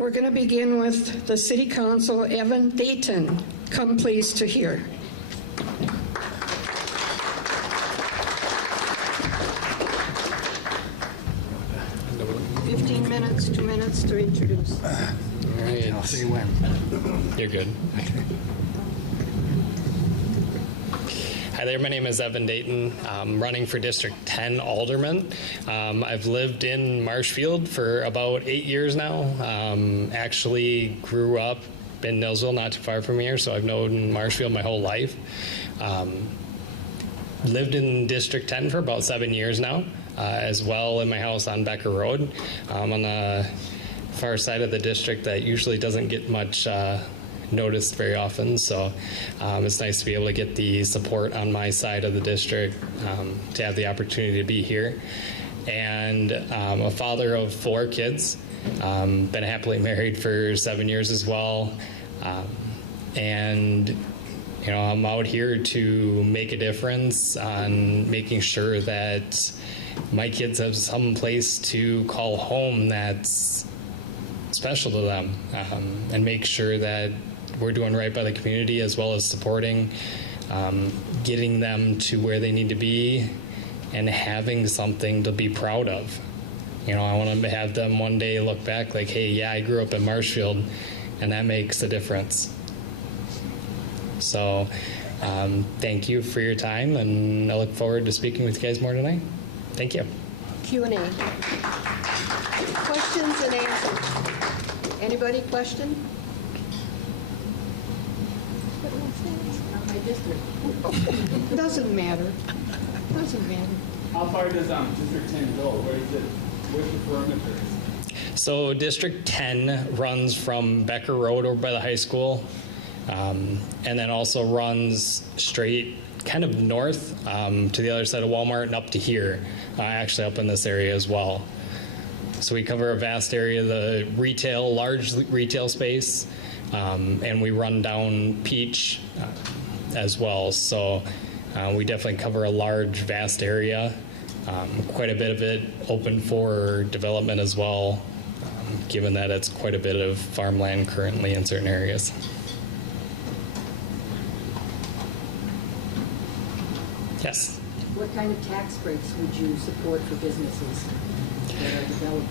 We're going to begin with the City Council. Evan Dayton, come please to here. Two minutes to introduce. All right. I'll see when. You're good. Hi there, my name is Evan Dayton. I'm running for District 10 Alderman. I've lived in Marshfield for about 8 years now. Actually grew up in Nilsville, not too far from here, so I've known Marshfield my whole life. Lived in District 10 for about 7 years now, as well in my house on Becker Road. On the far side of the district that usually doesn't get much noticed very often, so it's nice to be able to get the support on my side of the district, to have the opportunity to be here. And a father of 4 kids, been happily married for 7 years as well, and you know, I'm out here to make a difference on making sure that my kids have some place to call home that's special to them, and make sure that we're doing right by the community, as well as supporting, getting them to where they need to be and having something to be proud of. You know, I want to have them one day look back like, hey, yeah, I grew up in Marshfield, and that makes a difference. So thank you for your time, and I look forward to speaking with you guys more tonight. Thank you. Q&A. Questions and answers. Anybody question? Doesn't matter. Doesn't matter. How far does District 10 go? Where is it? Where's the perimeter? So District 10 runs from Becker Road over by the high school, and then also runs straight kind of north to the other side of Walmart and up to here, actually up in this area as well. So we cover a vast area, the retail, large retail space, and we run down Peach as well. So we definitely cover a large, vast area, quite a bit of it open for development as well, given that it's quite a bit of farmland currently in certain areas. Yes. What kind of tax breaks would you support for businesses that are developing?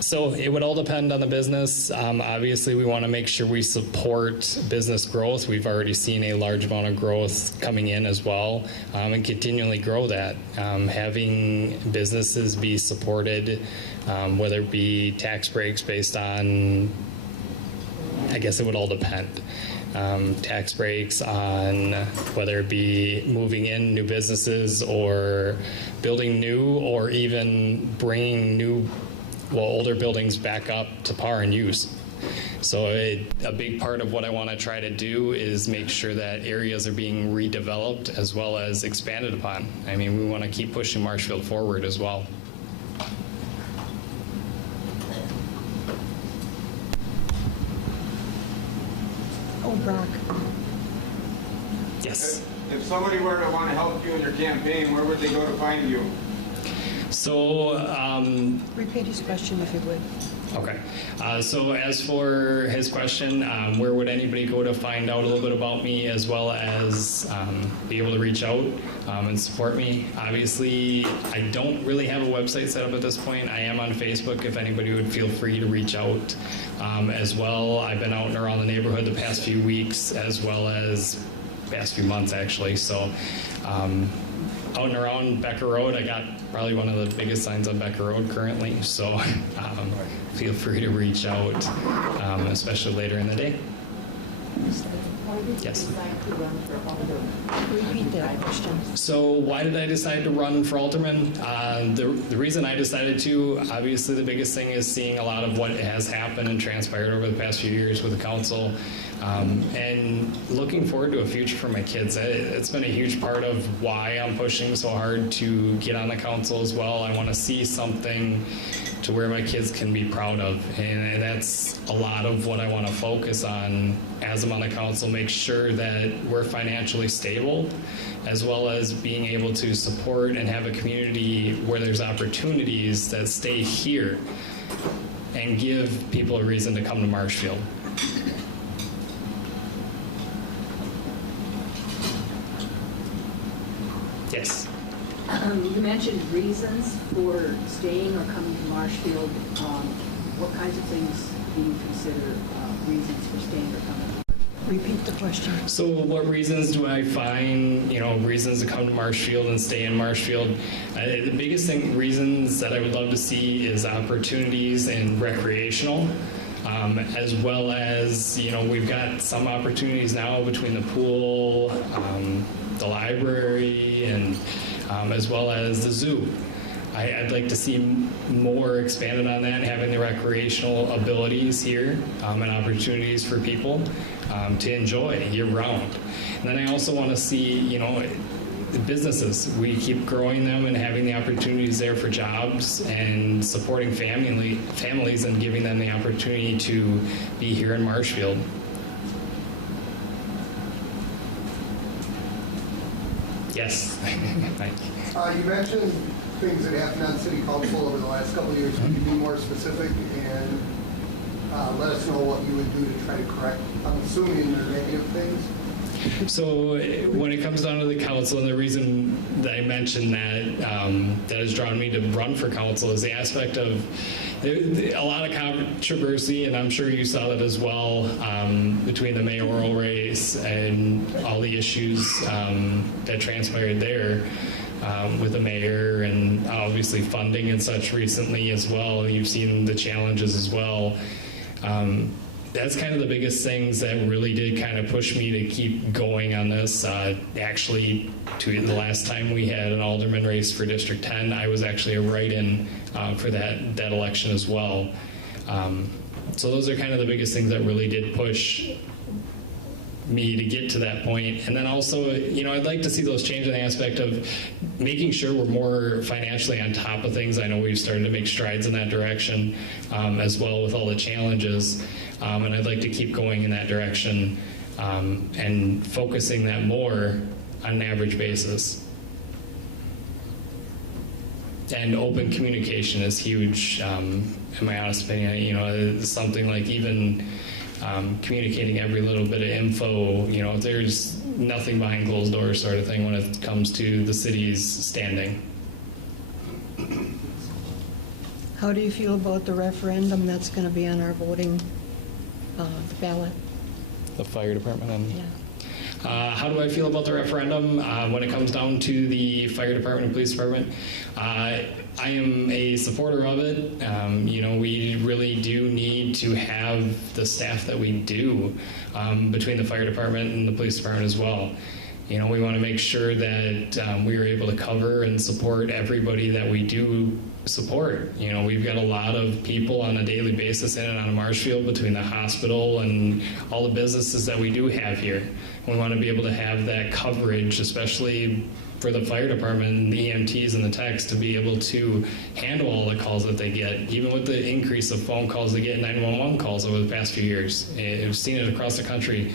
So it would all depend on the business. Obviously, we want to make sure we support business growth. We've already seen a large amount of growth coming in as well, and continually grow that. Having businesses be supported, whether it be tax breaks based on, I guess it would all depend. Tax breaks on whether it be moving in new businesses or building new, or even bringing new, older buildings back up to par and use. So a big part of what I want to try to do is make sure that areas are being redeveloped as well as expanded upon. I mean, we want to keep pushing Marshfield forward as well. Oh, Brock. Yes. If somebody were to want to help you in your campaign, where would they go to find you? So, Repeat his question if you would. okay. So as for his question, where would anybody go to find out a little bit about me, as well as be able to reach out and support me? Obviously, I don't really have a website set up at this point. I am on Facebook if anybody would feel free to reach out as well. I've been out and around the neighborhood the past few weeks, as well as past few months actually. So out and around Becker Road, I got probably one of the biggest signs on Becker Road currently. So feel free to reach out, especially later in the day. Yes. Repeat that question. So why did I decide to run for alderman? The reason I decided to, obviously the biggest thing is seeing a lot of what has happened and transpired over the past few years with the council, and looking forward to a future for my kids. It's been a huge part of why I'm pushing so hard to get on the council as well. I want to see something to where my kids can be proud of, and that's a lot of what I want to focus on as I'm on the council. Make sure that we're financially stable, as well as being able to support and have a community where there's opportunities that stay here. and give people a reason to come to Marshfield. Yes. You mentioned reasons for staying or coming to Marshfield. What kinds of things do you consider reasons for staying or coming to Marshfield? Repeat the question. So what reasons do I find, reasons to come to Marshfield and stay in Marshfield? The biggest reasons that I would love to see is opportunities in recreational, as well as, we've got some opportunities now between the pool, the library, and as well as the zoo. I'd like to see more expanded on that, having the recreational abilities here and opportunities for people to enjoy year-round. And then I also want to see, the businesses. We keep growing them and having the opportunities there for jobs and supporting families and giving them the opportunity to be here in Marshfield. Yes. Thank you. You mentioned things that happened on City Council over the last couple of years. Could you be more specific and let us know what you would do to try to correct, I'm assuming, they're negative things? So when it comes down to the council, and the reason that I mentioned that has drawn me to run for council is the aspect of a lot of controversy, and I'm sure you saw that as well, between the mayoral race and all the issues that transpired there. With the mayor and obviously funding and such recently as well. You've seen the challenges as well. That's kind of the biggest things that really did kind of push me to keep going on this. Actually, to the last time we had an alderman race for District 10, I was actually a write-in for that election as well. So those are kind of the biggest things that really did push me to get to that point. And then also, I'd like to see those change in the aspect of making sure we're more financially on top of things. I know we've started to make strides in that direction as well with all the challenges. And I'd like to keep going in that direction and focusing that more on an average basis. And open communication is huge, in my honest opinion. Something like even communicating every little bit of info, there's nothing behind closed doors sort of thing when it comes to the city's standing. How do you feel about the referendum that's going to be on our voting ballot? The fire department and... Yeah. How do I feel about the referendum when it comes down to the fire department and police department? I am a supporter of it. We really do need to have the staff that we do between the fire department and the police department as well. We want to make sure that we are able to cover and support everybody that we do support. We've got a lot of people on a daily basis in and out of Marshfield between the hospital and all the businesses that we do have here. We want to be able to have that coverage, especially for the fire department, the EMTs and the techs, to be able to handle all the calls that they get, even with the increase of phone calls they get, 911 calls over the past few years. We've seen it across the country,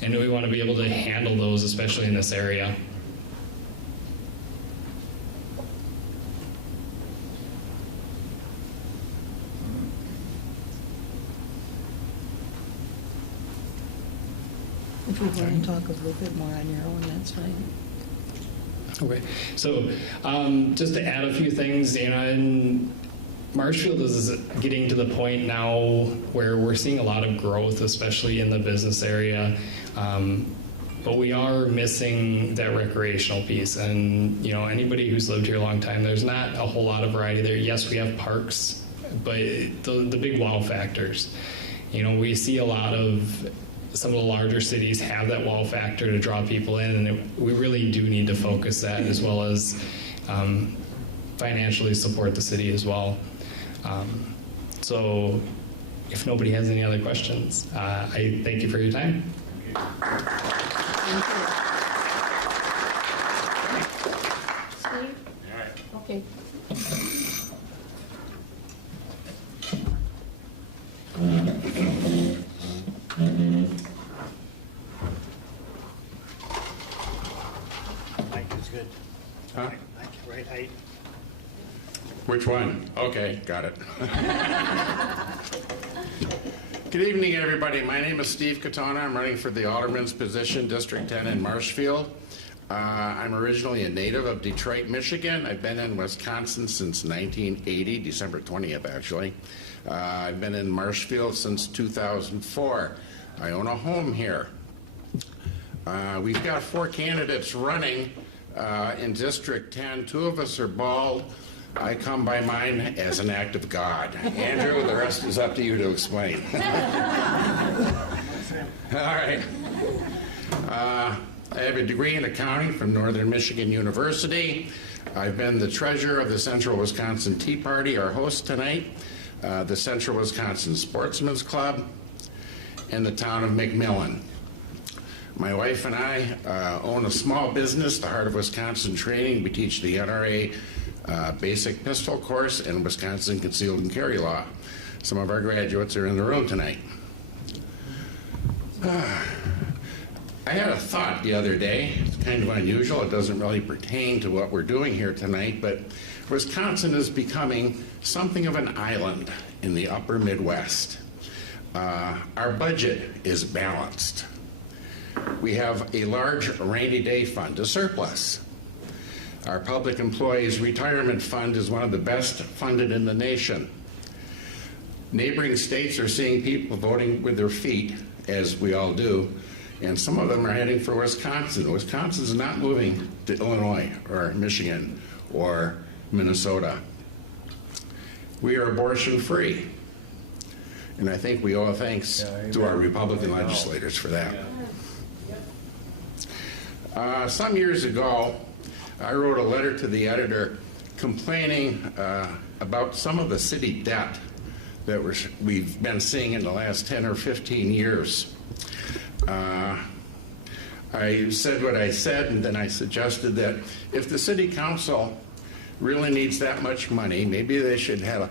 and we want to be able to handle those, especially in this area. If you want to talk a little bit more on your own, that's fine. Okay, so just to add a few things, and Marshfield is getting to the point now where we're seeing a lot of growth, especially in the business area, but we are missing that recreational piece. And anybody who's lived here a long time, there's not a whole lot of variety there. Yes, we have parks, but the big wow factors. We see a lot of some of the larger cities have that wow factor to draw people in, and we really do need to focus that, as well as financially support the city as well. So if nobody has any other questions, I thank you for your time. Thank you. Steve? All right. Okay. Height is good. Huh? Right height. Which one? Okay, got it. Good evening, everybody. My name is Steve Katona. I'm running for the Alderman's position, District 10 in Marshfield. I'm originally a native of Detroit, Michigan. I've been in Wisconsin since 1980, December 20th, actually. I've been in Marshfield since 2004. I own a home here. We've got 4 candidates running in District 10. 2 of us are bald. I come by mine as an act of God. Andrew, the rest is up to you to explain. All right. I have a degree in accounting from Northern Michigan University. I've been the treasurer of the Central Wisconsin Tea Party, our host tonight, the Central Wisconsin Sportsman's Club, and the town of McMillan. My wife and I own a small business, the Heart of Wisconsin Training. We teach the NRA basic pistol course and Wisconsin concealed and carry law. Some of our graduates are in the room tonight. I had a thought the other day. It's kind of unusual. It doesn't really pertain to what we're doing here tonight, but Wisconsin is becoming something of an island in the upper Midwest. Our budget is balanced. We have a large rainy day fund, a surplus. Our public employees retirement fund is one of the best funded in the nation. Neighboring states are seeing people voting with their feet, as we all do, and some of them are heading for Wisconsin. Wisconsin's not moving to Illinois or Michigan or Minnesota. We are abortion free, and I think we owe thanks to our Republican legislators for that. Some years ago, I wrote a letter to the editor complaining about some of the city debt that we've been seeing in the last 10 or 15 years. I said what I said, and then I suggested that if the city council really needs that much money, maybe they should have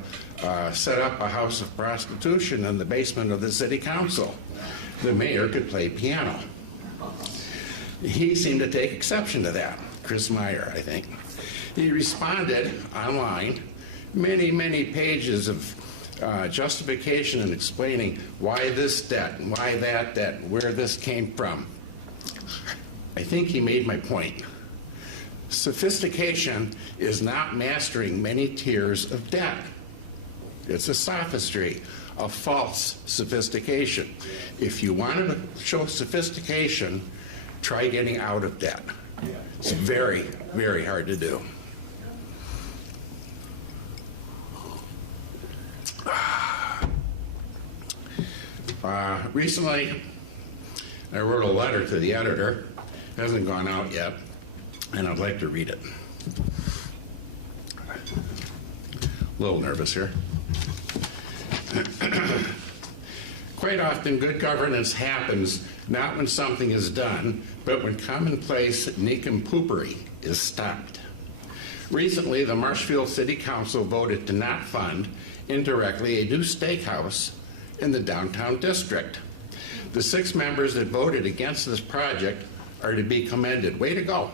set up a house of prostitution in the basement of the city council. The mayor could play piano. He seemed to take exception to that. Chris Meyer, I think. He responded online, many pages of justification and explaining why this debt, and why that debt, where this came from. I think he made my point. Sophistication is not mastering many tiers of debt. It's a sophistry, a false sophistication. If you want to show sophistication, try getting out of debt. It's very, very hard to do. Recently, I wrote a letter to the editor. It hasn't gone out yet, and I'd like to read it. A little nervous here. Quite often, good governance happens not when something is done, but when commonplace nincompoopry is stopped. Recently, the Marshfield City Council voted to not fund indirectly a new steakhouse in the downtown district. The 6 members that voted against this project are to be commended. Way to go.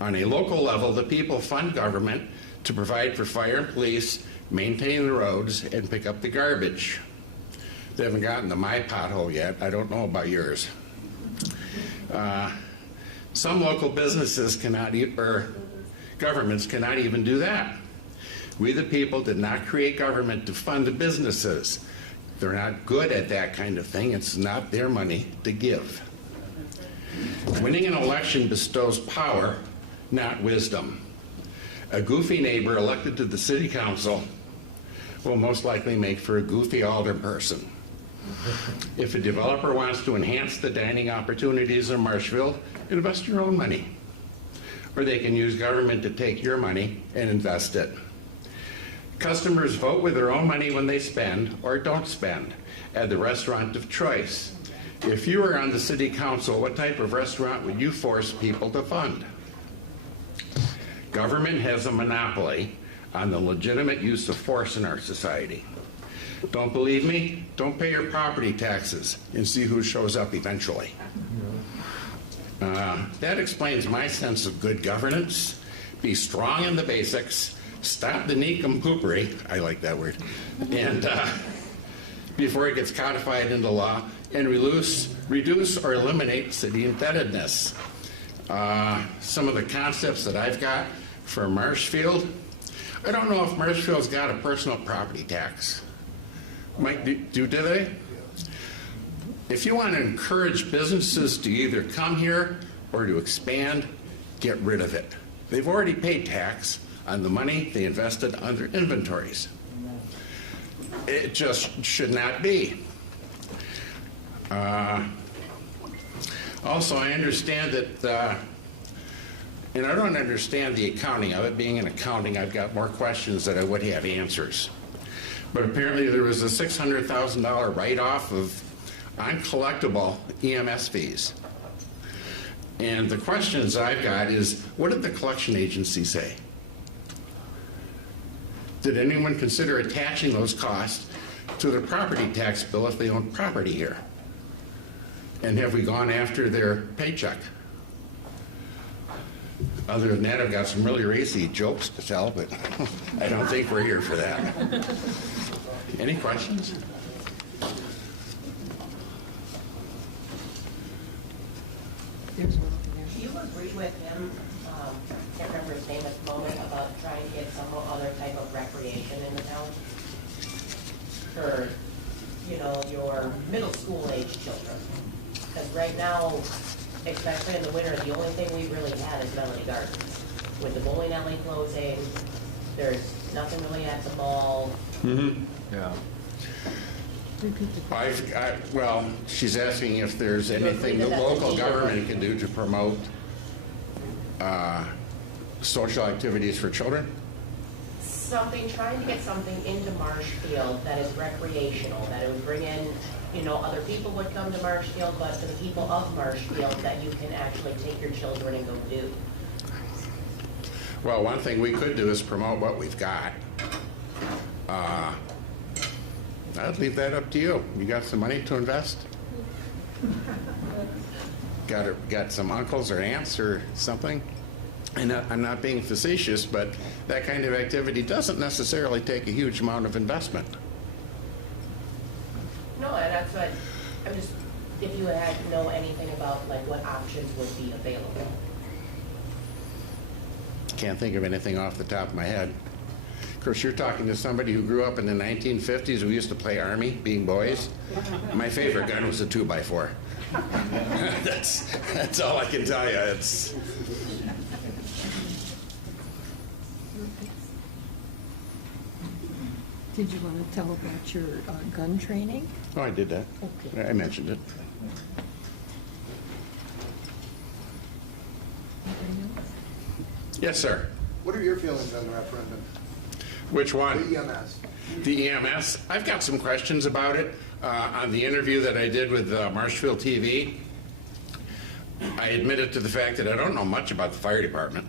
On a local level, the people fund government to provide for fire and police, maintain the roads, and pick up the garbage. They haven't gotten to my pothole yet. I don't know about yours. Some local businesses cannot, or governments cannot even do that. We the people did not create government to fund the businesses. They're not good at that kind of thing. It's not their money to give. Winning an election bestows power, not wisdom. A goofy neighbor elected to the city council will most likely make for a goofy alderperson. If a developer wants to enhance the dining opportunities in Marshfield, invest your own money. Or they can use government to take your money and invest it. Customers vote with their own money when they spend or don't spend at the restaurant of choice. If you were on the city council, what type of restaurant would you force people to fund? Government has a monopoly on the legitimate use of force in our society. Don't believe me? Don't pay your property taxes and see who shows up eventually. That explains my sense of good governance. Be strong in the basics, stop the nincompooperi, I like that word, and before it gets codified into law, and reduce or eliminate city indebtedness. Some of the concepts that I've got for Marshfield, I don't know if Marshfield's got a personal property tax. Mike, do they? If you want to encourage businesses to either come here or to expand, get rid of it. They've already paid tax on the money they invested on their inventories. It just should not be. Also, I understand that, and I don't understand the accounting of it. Being in accounting, I've got more questions than I would have answers. But apparently there was a $600,000 write-off of uncollectible EMS fees. And the questions I've got is, what did the collection agency say? Did anyone consider attaching those costs to their property tax bill if they own property here? And have we gone after their paycheck? Other than that, I've got some really racy jokes to tell, but I don't think we're here for that. Any questions? There's one over there. Do you agree with him, can't remember his name at the moment, about trying to get some other type of recreation in the town? For, you know, your middle school age children? Because right now, especially in the winter, the only thing we really have is Melody Gardens. With the bowling alley closing, there's nothing really at the mall. Mm-hmm. Yeah. Well, she's asking if there's anything the local government can do to promote social activities for children. Trying to get something into Marshfield that is recreational, that it would bring in, you know, other people would come to Marshfield, but for the people of Marshfield, that you can actually take your children and go do. Well, one thing we could do is promote what we've got. I'd leave that up to you. You got some money to invest? Got some uncles or aunts or something? And I'm not being facetious, but that kind of activity doesn't necessarily take a huge amount of investment. No, and that's what, I'm just, if you had know anything about like what options would be available. Can't think of anything off the top of my head. Of course, you're talking to somebody who grew up in the 1950s. We used to play Army, being boys. My favorite gun was a 2x4. That's all I can tell you. It's. Did you want to tell about your gun training? Oh, I did that. Okay. I mentioned it. Anything else? Yes, sir. What are your feelings on the referendum? Which one? The EMS. The EMS. I've got some questions about it. On the interview that I did with Marshfield TV, I admitted to the fact that I don't know much about the fire department.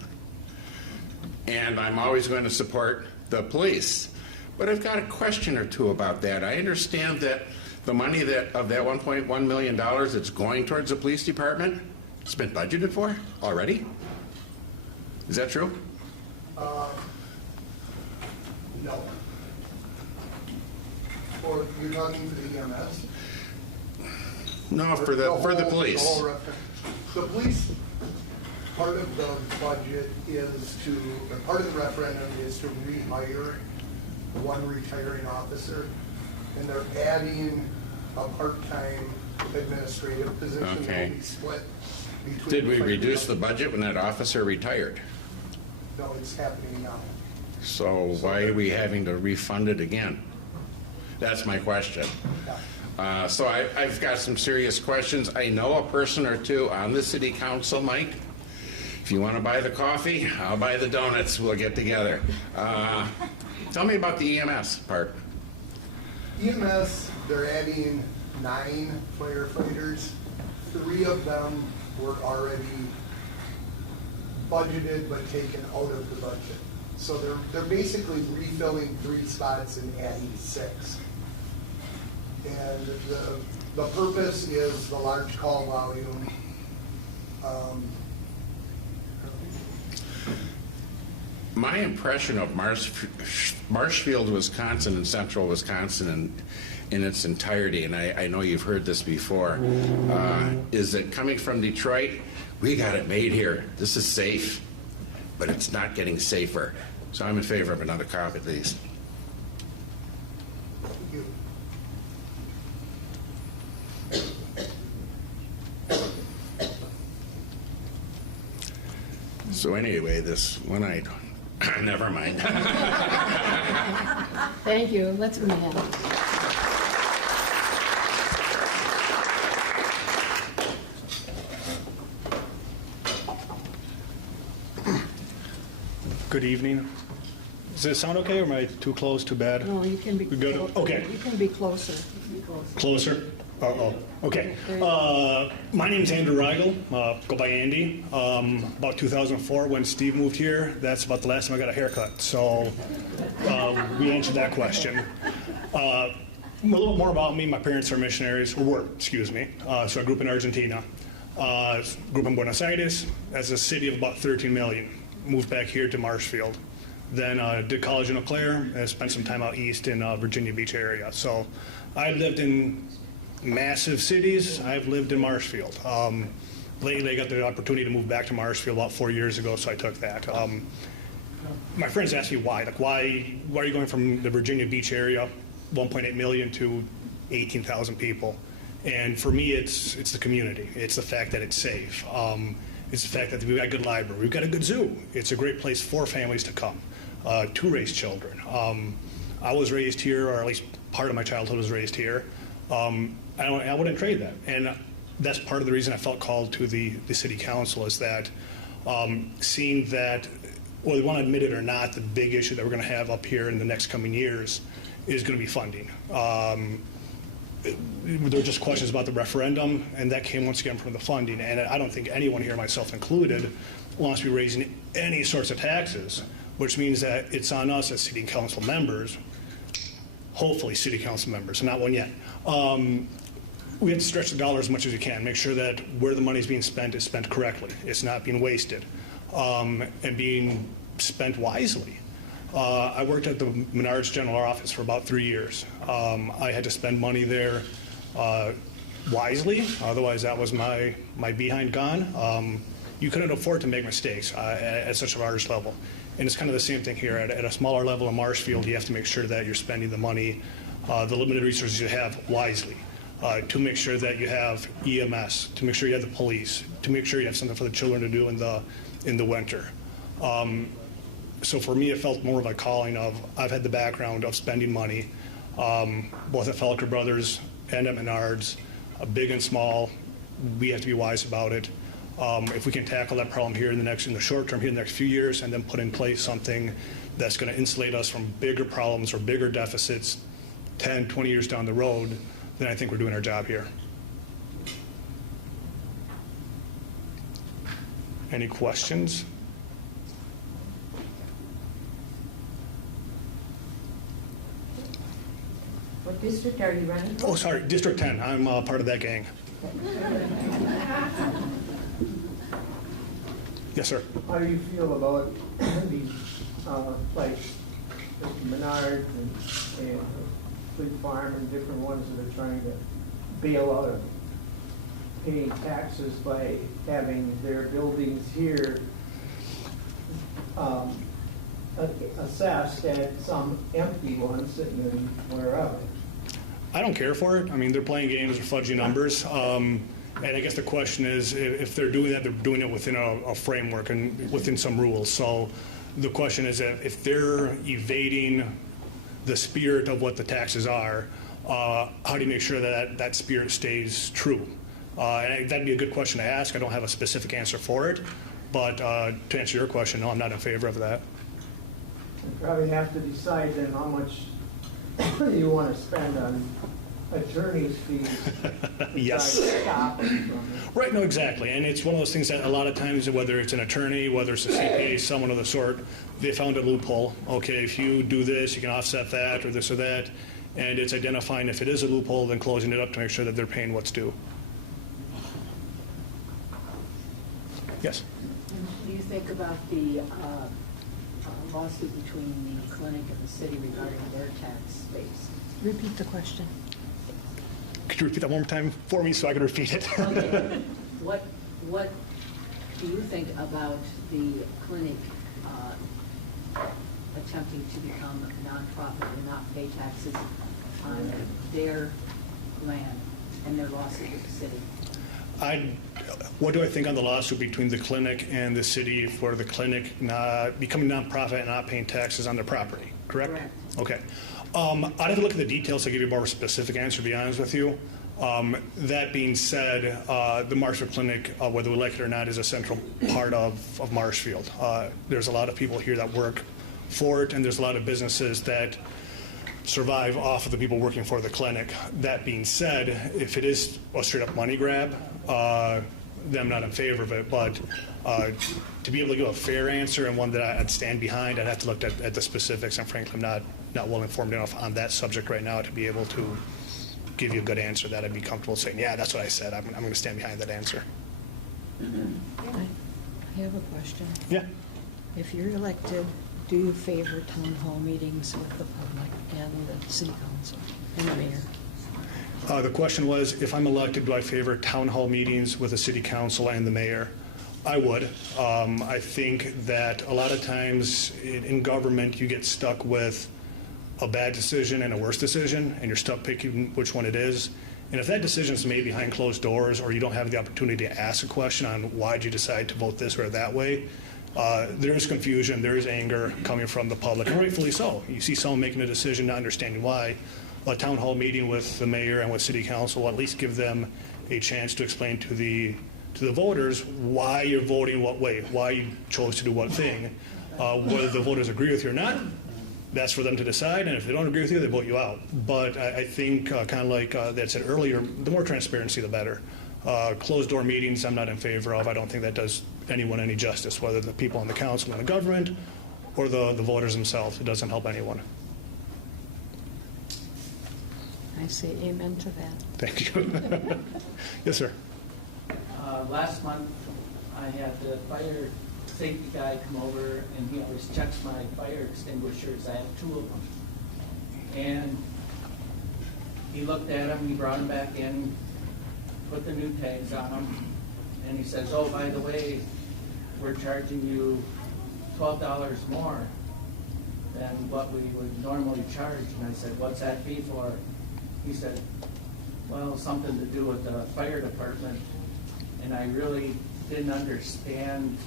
And I'm always going to support the police. But I've got a question or two about that. I understand that the money of that $1.1 million that's going towards the police department has been budgeted for already. Is that true? No. Or you're talking for the EMS? No, for the police. The whole referendum. The police, part of the budget is to, or part of the referendum is to rehire one retiring officer, and they're adding a part-time administrative position that Okay. will be split between. Did we fire reduce the department. budget when that officer retired? No, it's happening now. So why are we having to refund it again? That's my question. So I've got some serious questions. I know a person or two on the city council, Mike. If you want to buy the coffee, I'll buy the donuts. We'll get together. Tell me about the EMS part. EMS, they're adding 9 firefighters. 3 of them were already budgeted but taken out of the budget. So they're basically refilling 3 spots and adding 6. And the purpose is the large call volume. My impression of Marshfield, Wisconsin, and central Wisconsin in its entirety, and I know you've heard this before, is that coming from Detroit, we got it made here. This is safe, but it's not getting safer. So I'm in favor of another copy of these. Thank you. So anyway, this one never mind. Thank you. Let's move ahead. Good evening. Does this sound okay, or am I too close, too bad? No, you can be. We good? Okay. You can be closer. Closer? Uh-oh. Okay. My name's Andrew Rigel. Go by Andy. About 2004, when Steve moved here, that's about the last time I got a haircut. So we answered that question. A little more about me. My parents are missionaries, or were, excuse me. So I grew up in Argentina. Grew up in Buenos Aires. That's a city of about 13 million. Moved back here to Marshfield. Then did college in Eau Claire and spent some time out east in Virginia Beach area. So I lived in massive cities. I've lived in Marshfield. Lately I got the opportunity to move back to Marshfield about 4 years ago, so I took that. My friends ask me why. Like, why are you going from the Virginia Beach area, 1.8 million, to 18,000 people? And for me, it's the community. It's the fact that it's safe. It's the fact that we've got a good library. We've got a good zoo. It's a great place for families to come, to raise children. I was raised here, or at least part of my childhood was raised here. I wouldn't trade that. And that's part of the reason I felt called to the city council, is that seeing that, whether you want to admit it or not, the big issue that we're going to have up here in the next coming years is going to be funding. There were just questions about the referendum, and that came once again from the funding. And I don't think anyone here, myself included, wants to be raising any sorts of taxes, which means that it's on us as city council members, hopefully city council members, not one yet. We have to stretch the dollar as much as we can, make sure that where the money is being spent is spent correctly. It's not being wasted, and being spent wisely. I worked at the Menards General Office for about 3 years. I had to spend money there wisely, otherwise that was my behind gone. You couldn't afford to make mistakes at such a large level. And it's kind of the same thing here. At a smaller level in Marshfield, you have to make sure that you're spending the money, the limited resources you have, wisely. To make sure that you have EMS, to make sure you have the police, to make sure you have something for the children to do in the winter. So for me, it felt more of a calling of, I've had the background of spending money, both at Felker Brothers and at Menards, big and small. We have to be wise about it. If we can tackle that problem here in the short term, here in the next few years, and then put in place something that's going to insulate us from bigger problems or bigger deficits 10, 20 years down the road, then I think we're doing our job here. Any questions? What district are you running for? Oh, sorry, District 10. I'm part of that gang. Yes, sir. How do you feel about these, like Menards and Fleet Farm and different ones that are trying to bail out of paying taxes by having their buildings here assessed at some empty ones sitting in wherever? I don't care for it. I mean, they're playing games with fudgy numbers. And I guess the question is, if they're doing that, they're doing it within a framework and within some rules. So the question is that if they're evading the spirit of what the taxes are, how do you make sure that that spirit stays true? And that'd be a good question to ask. I don't have a specific answer for it. But to answer your question, no, I'm not in favor of that. You probably have to decide then how much you want to spend on attorney's fees to Yes. try to stop it from it. Right, no, exactly. And it's one of those things that a lot of times, whether it's an attorney, whether it's a CPA, someone of the sort, they found a loophole. Okay, if you do this, you can offset that or this or that. And it's identifying if it is a loophole, then closing it up to make sure that they're paying what's due. Yes? What do you think about the lawsuit between the clinic and the city regarding their tax base. Repeat the question. Could you repeat that one more time for me so I can repeat it? Okay. What do you think about the clinic attempting to become a nonprofit and not pay taxes on their land and their lawsuit with the city? What do I think on the lawsuit between the clinic and the city for the clinic not becoming nonprofit and not paying taxes on their property, correct? Correct. Okay. I'd have to look at the details to give you a more specific answer, to be honest with you. That being said, the Marshfield Clinic, whether we like it or not, is a central part of Marshfield. There's a lot of people here that work for it, and there's a lot of businesses that survive off of the people working for the clinic. That being said, if it is a straight up money grab, then I'm not in favor of it. But to be able to give a fair answer and one that I'd stand behind, I'd have to look at the specifics, and frankly, I'm not well informed enough on that subject right now to be able to give you a good answer that I'd be comfortable saying, yeah, that's what I said. I'm going to stand behind that answer. I have a question. Yeah. If you're elected, do you favor town hall meetings with the public and the city council and the mayor? The question was, if I'm elected, do I favor town hall meetings with the city council and the mayor? I would. I think that a lot of times in government, you get stuck with a bad decision and a worse decision, and you're stuck picking which one it is. And if that decision is made behind closed doors, or you don't have the opportunity to ask a question on why'd you decide to vote this or that way, there is confusion, there is anger coming from the public, and rightfully so. You see someone making a decision, not understanding why. A town hall meeting with the mayor and with city council will at least give them a chance to explain to the voters why you're voting what way, why you chose to do what thing. Whether the voters agree with you or not, that's for them to decide, and if they don't agree with you, they vote you out. But I think, kind of like that said earlier, the more transparency, the better. Closed-door meetings, I'm not in favor of. I don't think that does anyone any justice, whether the people on the council and the government or the voters themselves. It doesn't help anyone. I say amen to that. Thank you. Yes, sir. Last month, I had the fire safety guy come over, and he always checks my fire extinguishers. I have 2 of them. And he looked at them, he brought them back in, put the new tags on them, and he says, oh, by the way, we're charging you $12 more than what we would normally charge. And I said, what's that fee for? He said, well, something to do with the fire department. And I really didn't understand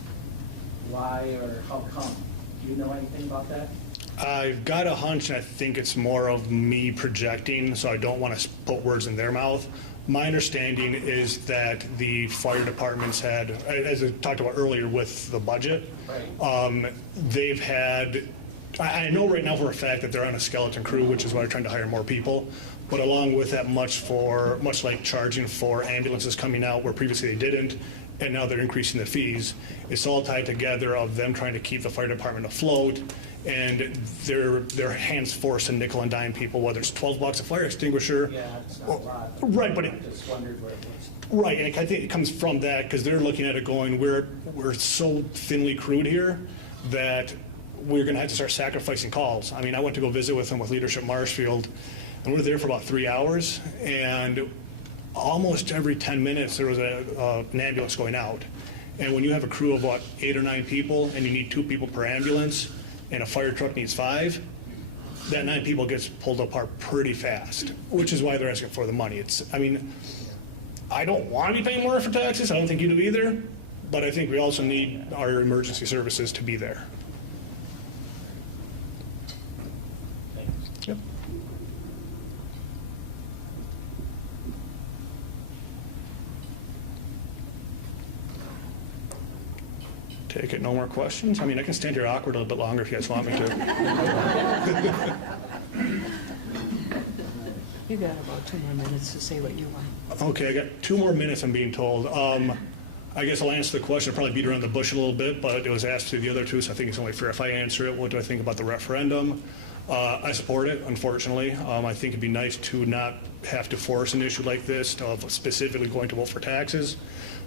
why or how come. Do you know anything about that? I've got a hunch, and I think it's more of me projecting, so I don't want to put words in their mouth. My understanding is that the fire departments had, as I talked about earlier with the budget, Right. they've had, I know right now for a fact that they're on a skeleton crew, which is why they're trying to hire more people. But along with that, much like charging for ambulances coming out where previously they didn't, and now they're increasing the fees, it's all tied together of them trying to keep the fire department afloat, and their hands forced to nickel and dime people, whether it's $12 a fire extinguisher. Yeah, it's not a lot. Right, but I just wondered where it was. right, and I think it comes from that because they're looking at it going, we're so thinly crewed here that we're going to have to start sacrificing calls. I mean, I went to go visit with them with Leadership Marshfield, and we were there for about 3 hours, and almost every 10 minutes there was an ambulance going out. And when you have a crew of about 8 or 9 people and you need 2 people per ambulance and a fire truck needs 5, that 9 people gets pulled apart pretty fast, which is why they're asking for the money. I don't want to be paying more for taxes. I don't think you do either, but I think we also need our emergency services to be there. Yep. Take it, no more questions? I mean, I can stand here awkward a little bit longer if you guys want me to. You got about 2 more minutes to say what you want. Okay, I got 2 more minutes, I'm being told. I guess I'll answer the question. I'll probably beat around the bush a little bit, but it was asked to the other 2, so I think it's only fair if I answer it. What do I think about the referendum? I support it, unfortunately. I think it'd be nice to not have to force an issue like this of specifically going to vote for taxes.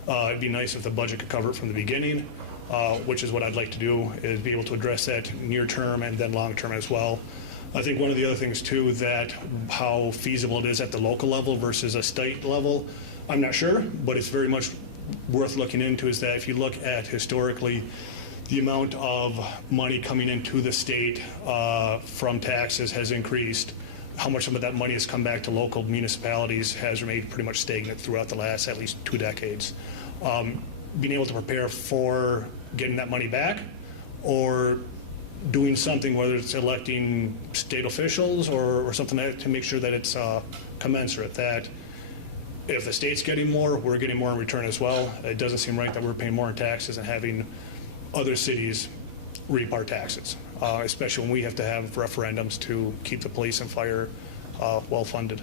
It'd be nice if the budget could cover it from the beginning. which is what I'd like to do, is be able to address that near term and then long term as well. I think one of the other things too, that how feasible it is at the local level versus a state level, I'm not sure, but it's very much worth looking into, is that if you look at historically the amount of money coming into the state from taxes has increased. How much some of that money has come back to local municipalities has remained pretty much stagnant throughout the last at least 2 decades. Being able to prepare for getting that money back, or doing something, whether it's electing state officials or something to make sure that it's commensurate, that if the state's getting more, we're getting more in return as well. It doesn't seem right that we're paying more in taxes and having other cities reap our taxes, especially when we have to have referendums to keep the police and fire well funded.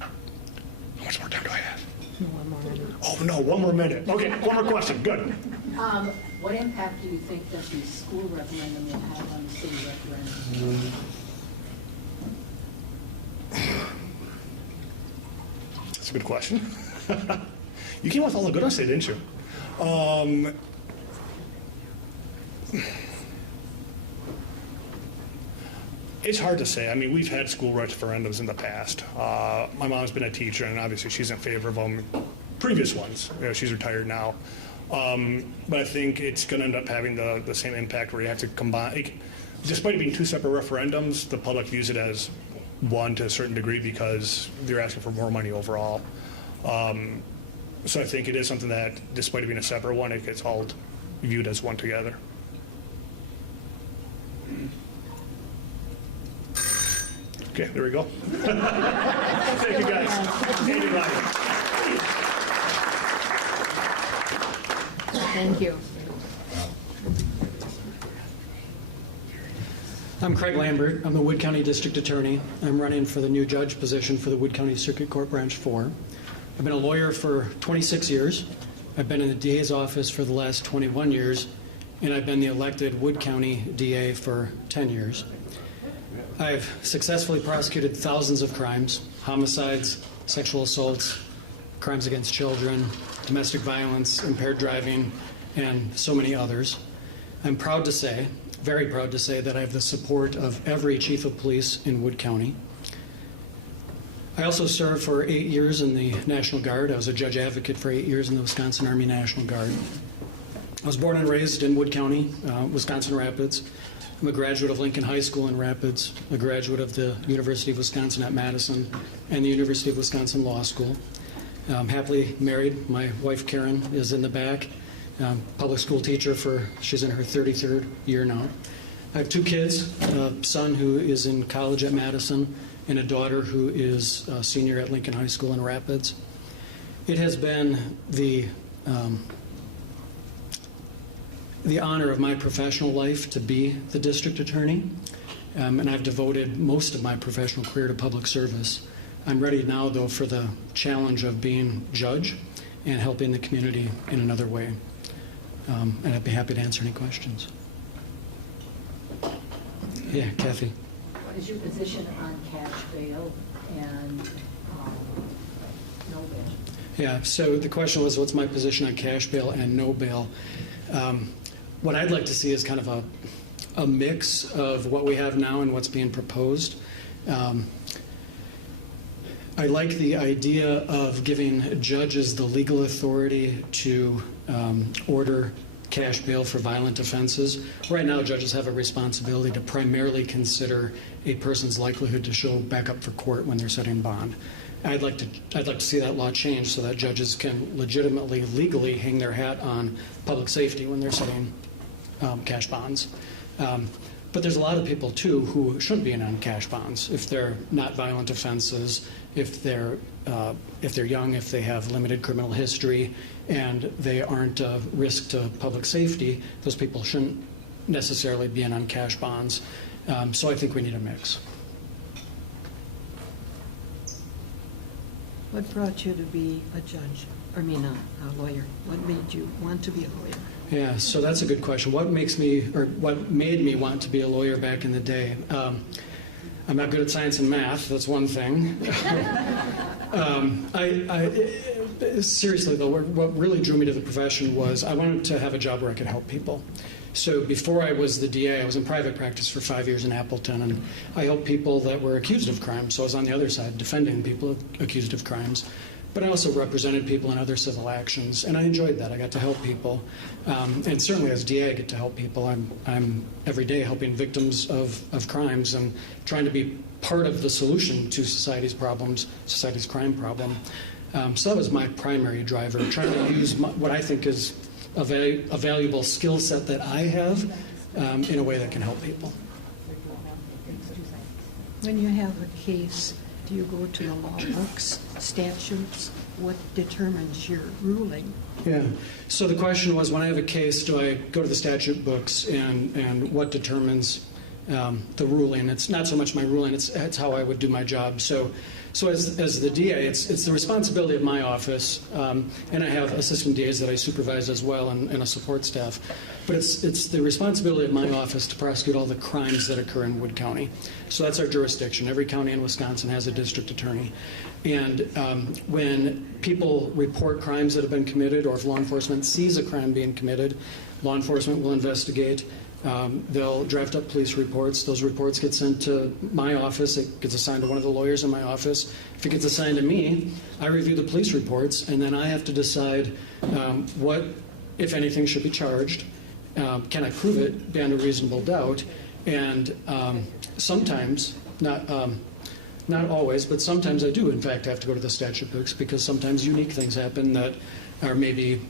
How much more time do I have? 1 more minute. Oh no, 1 more minute. Okay, 1 more question. Good. What impact do you think that the school referendum will have on the city referendum? That's a good question. You came with all the good ones today, didn't you? It's hard to say. I mean, we've had school referendums in the past. My mom's been a teacher, and obviously she's in favor of them. Previous ones, she's retired now. But I think it's going to end up having the same impact, where you have to combine. Despite it being 2 separate referendums, the public views it as one to a certain degree because they're asking for more money overall. So I think it is something that, despite it being a separate one, it gets all viewed as one together. Okay, there we go. Thank you, guys. Andy Ryan. Thank you. I'm Craig Lambert. I'm the Wood County District Attorney. I'm running for the new judge position for the Wood County Circuit Court Branch 4. I've been a lawyer for 26 years. I've been in the DA's office for the last 21 years, and I've been the elected Wood County DA for 10 years. I've successfully prosecuted thousands of crimes: homicides, sexual assaults, crimes against children, domestic violence, impaired driving, and so many others. I'm proud to say, very proud to say, that I have the support of every chief of police in Wood County. I also served for 8 years in the National Guard. I was a judge advocate for 8 years in the Wisconsin Army National Guard. I was born and raised in Wood County, Wisconsin Rapids. I'm a graduate of Lincoln High School in Rapids, a graduate of the University of Wisconsin at Madison, and the University of Wisconsin Law School. I'm happily married. My wife, Karen, is in the back. Public school teacher she's in her 33rd year now. I have 2 kids, a son who is in college at Madison and a daughter who is a senior at Lincoln High School in Rapids. It has been the honor of my professional life to be the district attorney, and I've devoted most of my professional career to public service. I'm ready now, though, for the challenge of being judge and helping the community in another way. And I'd be happy to answer any questions. Yeah, Kathy. What is your position on cash bail and no bail? Yeah, so the question was, what's my position on cash bail and no bail? What I'd like to see is kind of a mix of what we have now and what's being proposed. I like the idea of giving judges the legal authority to order cash bail for violent offenses. Right now, judges have a responsibility to primarily consider a person's likelihood to show back up for court when they're setting bond. I'd like to see that law change so that judges can legitimately, legally hang their hat on public safety when they're setting cash bonds. But there's a lot of people, too, who shouldn't be in on cash bonds if they're not violent offenses, if they're young, if they have limited criminal history, and they aren't a risk to public safety. Those people shouldn't necessarily be in on cash bonds. So I think we need a mix. What brought you to be a judge? I mean, a lawyer? What made you want to be a lawyer? Yeah, so that's a good question. What made me want to be a lawyer back in the day? I'm not good at science and math. That's one thing. seriously though, what really drew me to the profession was I wanted to have a job where I could help people. So before I was the DA, I was in private practice for 5 years in Appleton, and I helped people that were accused of crime. So I was on the other side, defending people accused of crimes. But I also represented people in other civil actions, and I enjoyed that. I got to help people, and certainly as DA, I get to help people. I'm every day helping victims of crimes and trying to be part of the solution to society's problems, society's crime problem. So that was my primary driver, trying to use what I think is a valuable skill set that I have in a way that can help people. When you have a case, do you go to the law books, statutes? What determines your ruling? Yeah. So the question was, when I have a case, do I go to the statute books and what determines the ruling? It's not so much my ruling, it's how I would do my job. So as the DA, it's the responsibility of my office, and I have assistant DAs that I supervise as well and a support staff. But it's the responsibility of my office to prosecute all the crimes that occur in Wood County. So that's our jurisdiction. Every county in Wisconsin has a district attorney. And when people report crimes that have been committed, or if law enforcement sees a crime being committed, law enforcement will investigate. They'll draft up police reports. Those reports get sent to my office. It gets assigned to one of the lawyers in my office. If it gets assigned to me, I review the police reports, and then I have to decide what, if anything, should be charged. Can I prove it beyond a reasonable doubt? And sometimes, not always, but sometimes I do, in fact, have to go to the statute books because sometimes unique things happen that are maybe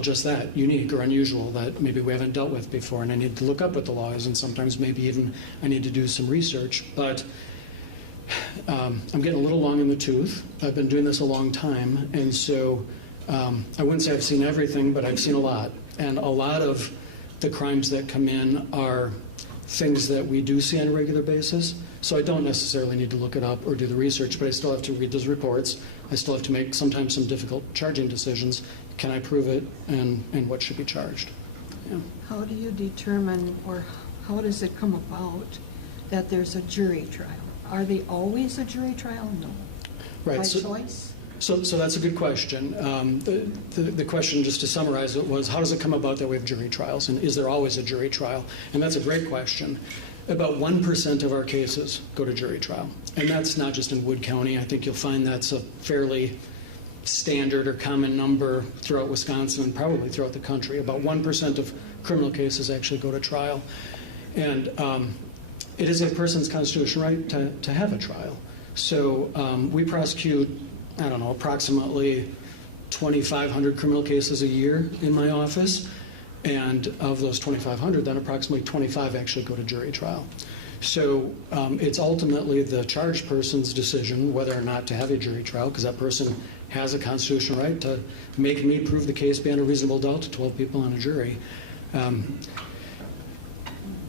just that, unique or unusual, that maybe we haven't dealt with before, and I need to look up what the law is, and sometimes maybe even I need to do some research. But I'm getting a little long in the tooth. I've been doing this a long time, and so I wouldn't say I've seen everything, but I've seen a lot. And a lot of the crimes that come in are things that we do see on a regular basis. So I don't necessarily need to look it up or do the research, but I still have to read those reports. I still have to make sometimes some difficult charging decisions. Can I prove it, and what should be charged? Yeah. How do you determine, or how does it come about that there's a jury trial? Are they always a jury trial? No. Right. By choice? So that's a good question. The question, just to summarize it, was how does it come about that we have jury trials, and is there always a jury trial? And that's a great question. About 1% of our cases go to jury trial, and that's not just in Wood County. I think you'll find that's a fairly standard or common number throughout Wisconsin and probably throughout the country. About 1% of criminal cases actually go to trial, and it is a person's constitutional right to have a trial. So we prosecute, I don't know, approximately 2,500 criminal cases a year in my office, and of those 2,500, then approximately 25 actually go to jury trial. So it's ultimately the charged person's decision whether or not to have a jury trial, because that person has a constitutional right to make me prove the case beyond a reasonable doubt to 12 people on a jury.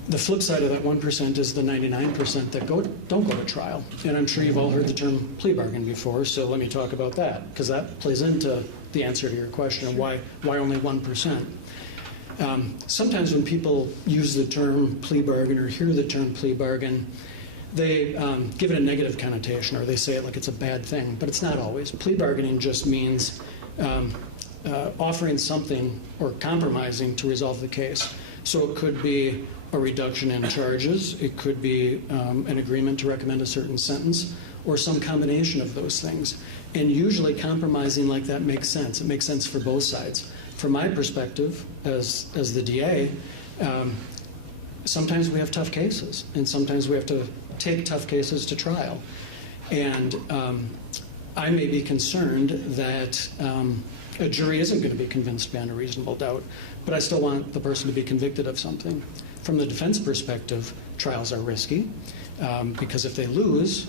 The flip side of that 1% is the 99% that don't go to trial. And I'm sure you've all heard the term plea bargain before, so let me talk about that, because that plays into the answer to your question of why only 1%. Sometimes when people use the term plea bargain or hear the term plea bargain, they give it a negative connotation, or they say it like it's a bad thing, but it's not always. Plea bargaining just means offering something or compromising to resolve the case. So it could be a reduction in charges, it could be an agreement to recommend a certain sentence, or some combination of those things. And usually compromising like that makes sense. It makes sense for both sides. From my perspective, as the DA, sometimes we have tough cases, and sometimes we have to take tough cases to trial. And I may be concerned that a jury isn't going to be convinced beyond a reasonable doubt, but I still want the person to be convicted of something. From the defense perspective, trials are risky, because if they lose,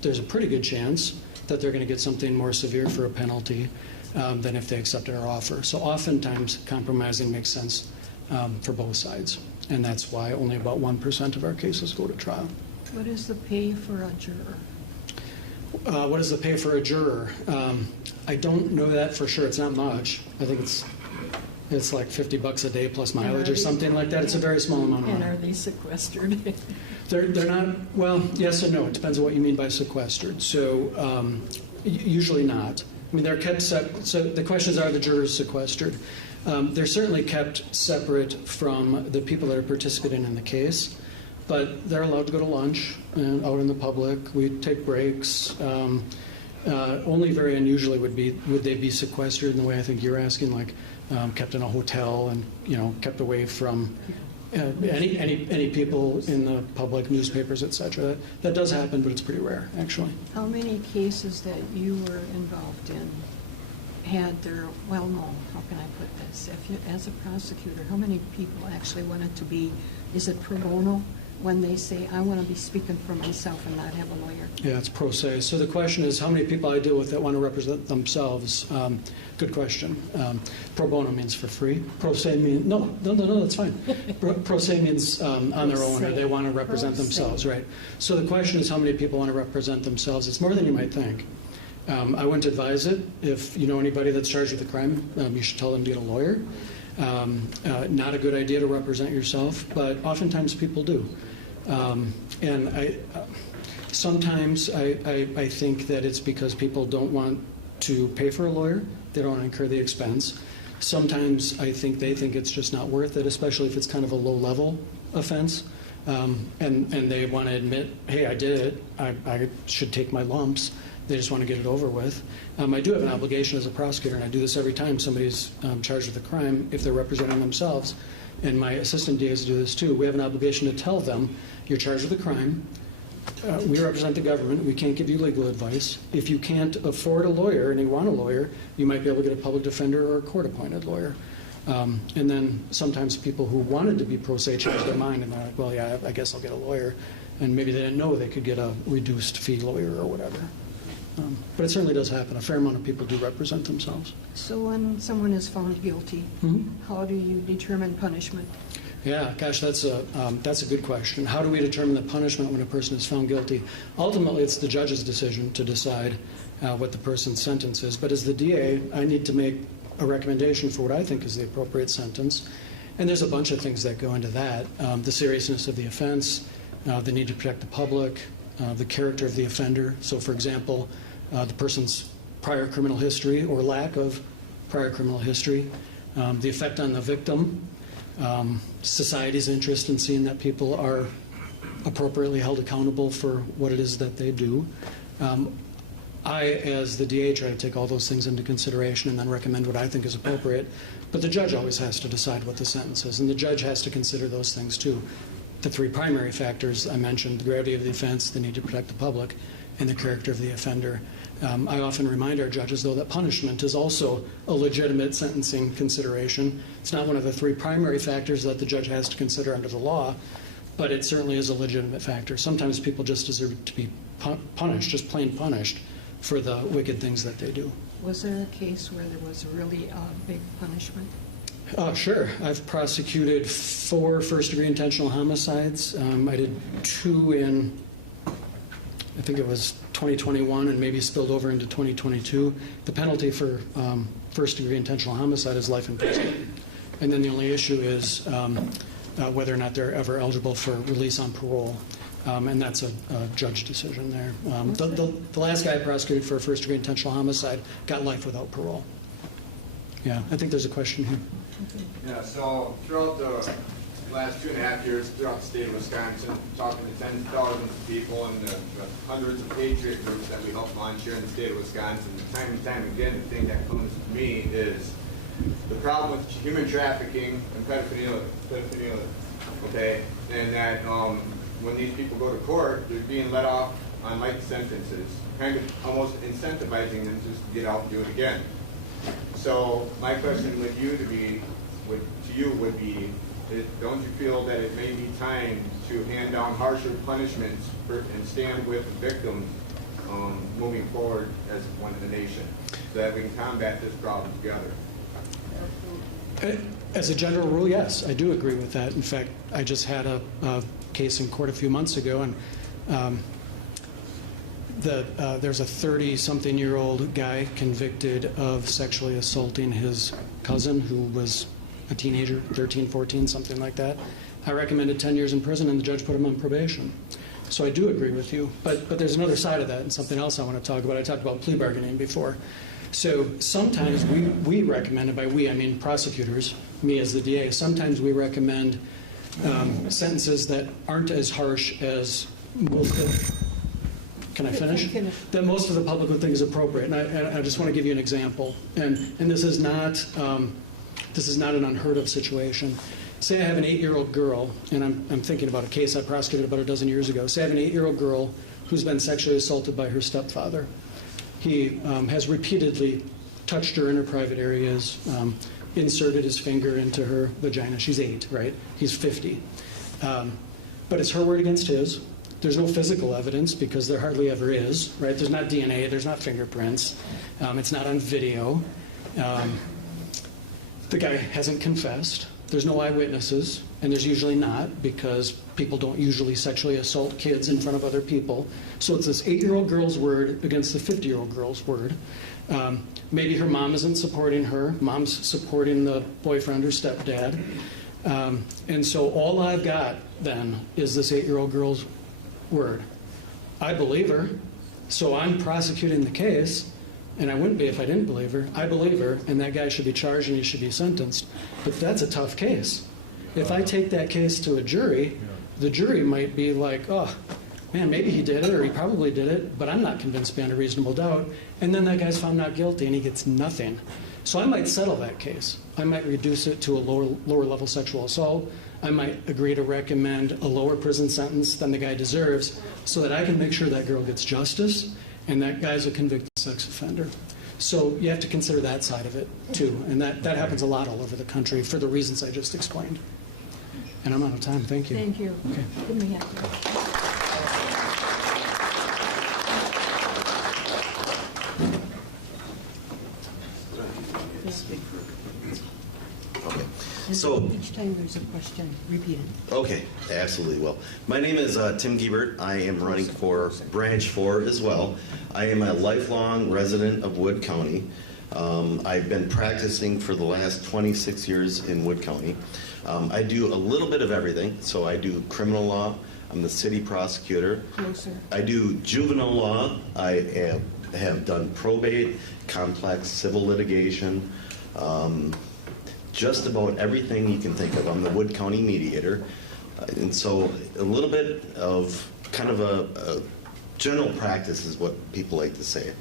there's a pretty good chance that they're going to get something more severe for a penalty than if they accepted our offer. So oftentimes, compromising makes sense for both sides, and that's why only about 1% of our cases go to trial. What is the pay for a juror? What is the pay for a juror? I don't know that for sure. It's not much. I think it's like $50 a day plus mileage or something like that. It's a very small amount of money. And are they sequestered? They're not, well, yes and no. It depends on what you mean by sequestered. So Usually not. I mean, they're kept so the questions are the jurors sequestered. They're certainly kept separate from the people that are participating in the case, but they're allowed to go to lunch and out in the public. We take breaks. Only very unusually would they be sequestered in the way I think you're asking, like kept in a hotel and kept away from any people in the public, newspapers, etc. That does happen, but it's pretty rare, actually. How many cases that you were involved in had their, well, no, how can I put this? If you, as a prosecutor, how many people actually want it to be, is it pro bono? When they say, I want to be speaking for myself and not have a lawyer? Yeah, it's pro se. So the question is, how many people I deal with that want to represent themselves? Good question. Pro bono means for free. Pro se means, no, that's fine. Pro se means on their own, or they want to represent themselves, right? So the question is, how many people want to represent themselves? It's more than you might think. I wouldn't advise it. If you know anybody that's charged with a crime, you should tell them to get a lawyer. Not a good idea to represent yourself, but oftentimes people do. And sometimes I think that it's because people don't want to pay for a lawyer. They don't want to incur the expense. Sometimes I think they think it's just not worth it, especially if it's kind of a low-level offense. And they want to admit, hey, I did it. I should take my lumps. They just want to get it over with. I do have an obligation as a prosecutor, and I do this every time somebody's charged with a crime, if they're representing themselves. And my assistant DAs do this too. We have an obligation to tell them, you're charged with a crime. We represent the government. We can't give you legal advice. If you can't afford a lawyer and you want a lawyer, you might be able to get a public defender or a court-appointed lawyer. And then sometimes people who wanted to be pro se change their mind and they're like, well, yeah, I guess I'll get a lawyer. And maybe they didn't know they could get a reduced fee lawyer or whatever. But it certainly does happen. A fair amount of people do represent themselves. So when someone is found guilty, how do you determine punishment? Yeah, gosh, that's a good question. How do we determine the punishment when a person is found guilty? Ultimately, it's the judge's decision to decide what the person's sentence is. But as the DA, I need to make a recommendation for what I think is the appropriate sentence. And there's a bunch of things that go into that. The seriousness of the offense, the need to protect the public, the character of the offender. So, for example, the person's prior criminal history or lack of prior criminal history, the effect on the victim, society's interest in seeing that people are appropriately held accountable for what it is that they do. I, as the DA, try to take all those things into consideration and then recommend what I think is appropriate. But the judge always has to decide what the sentence is, and the judge has to consider those things too. The three primary factors I mentioned, the gravity of the offense, the need to protect the public, and the character of the offender. I often remind our judges, though, that punishment is also a legitimate sentencing consideration. It's not one of the three primary factors that the judge has to consider under the law, but it certainly is a legitimate factor. Sometimes people just deserve to be punished, just plain punished, for the wicked things that they do. Was there a case where there was really a big punishment? Sure. I've prosecuted 4 first-degree intentional homicides. I did 2 in, I think it was 2021, and maybe spilled over into 2022. The penalty for first-degree intentional homicide is life in prison. And then the only issue is whether or not they're ever eligible for release on parole. And that's a judge decision there. The last guy I prosecuted for a first-degree intentional homicide got life without parole. Yeah, I think there's a question here. Yeah, so throughout the last 2.5 years, throughout the state of Wisconsin, talking to tens of thousands of people and the hundreds of patriot groups that we help launch here in the state of Wisconsin, time and time again, the thing that comes to me is the problem with human trafficking and pedophilia, okay, and that when these people go to court, they're being let off on light sentences, kind of almost incentivizing them just to get out and do it again. So my question with you would be, don't you feel that it may be time to hand down harsher punishments and stand with the victims moving forward as one of the nation, so that we can combat this problem together? As a general rule, yes, I do agree with that. In fact, I just had a case in court a few months ago, and there's a 30-something-year-old guy convicted of sexually assaulting his cousin, who was a teenager, 13, 14, something like that. I recommended 10 years in prison, and the judge put him on probation. So I do agree with you, but there's another side of that and something else I want to talk about. I talked about plea bargaining before. So sometimes we recommend, and by we I mean prosecutors, me as the DA, sometimes we recommend sentences that aren't as harsh as most of, can I finish? That most of the public would think is appropriate. And I just want to give you an example. And this is not an unheard of situation. Say I have an 8-year-old girl, and I'm thinking about a case I prosecuted about a dozen years ago. Say I have an 8-year-old girl who's been sexually assaulted by her stepfather. He has repeatedly touched her in her private areas, inserted his finger into her vagina. She's 8, right? He's 50. But it's her word against his. There's no physical evidence because there hardly ever is, right? There's not DNA, there's not fingerprints. It's not on video. The guy hasn't confessed. There's no eyewitnesses, and there's usually not because people don't usually sexually assault kids in front of other people. So it's this 8-year-old girl's word against the 50-year-old girl's word. Maybe her mom isn't supporting her. Mom's supporting the boyfriend or stepdad. And so all I've got then is this 8-year-old girl's word. I believe her, so I'm prosecuting the case, and I wouldn't be if I didn't believe her. I believe her, and that guy should be charged and he should be sentenced. But that's a tough case. If I take that case to a jury, the jury might be like, oh, man, maybe he did it or he probably did it, but I'm not convinced beyond a reasonable doubt. And then that guy's found not guilty and he gets nothing. So I might settle that case. I might reduce it to a lower level sexual assault. I might agree to recommend a lower prison sentence than the guy deserves so that I can make sure that girl gets justice and that guy's a convicted sex offender. So you have to consider that side of it too. And that happens a lot all over the country for the reasons I just explained. And I'm out of time. Thank you. Thank you. Okay. Give me that. Okay. So Each time there's a question, repeat it. okay, absolutely. Well, my name is Tim Giebert. I am running for Branch 4 as well. I am a lifelong resident of Wood County. I've been practicing for the last 26 years in Wood County. I do a little bit of everything. So I do criminal law. I'm the city prosecutor. Closer. I do juvenile law. I have done probate, complex civil litigation, just about everything you can think of. I'm the Wood County mediator. And so a little bit of kind of a general practice is what people like to say.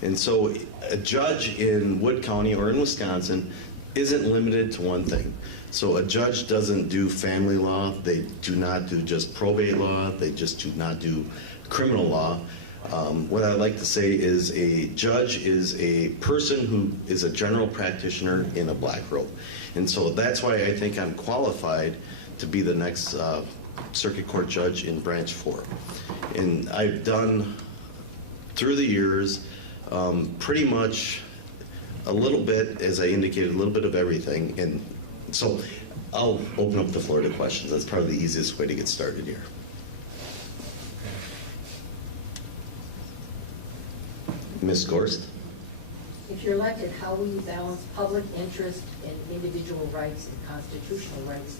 And so a judge in Wood County or in Wisconsin isn't limited to one thing. So a judge doesn't do family law. They do not do just probate law. They just do not do criminal law. What I like to say is a judge is a person who is a general practitioner in a black robe. And so that's why I think I'm qualified to be the next circuit court judge in Branch 4. And I've done, through the years, pretty much a little bit, as I indicated, a little bit of everything. And so I'll open up the floor to questions. That's probably the easiest way to get started here. Ms. Gorst? If you're elected, how will you balance public interest and individual rights and constitutional rights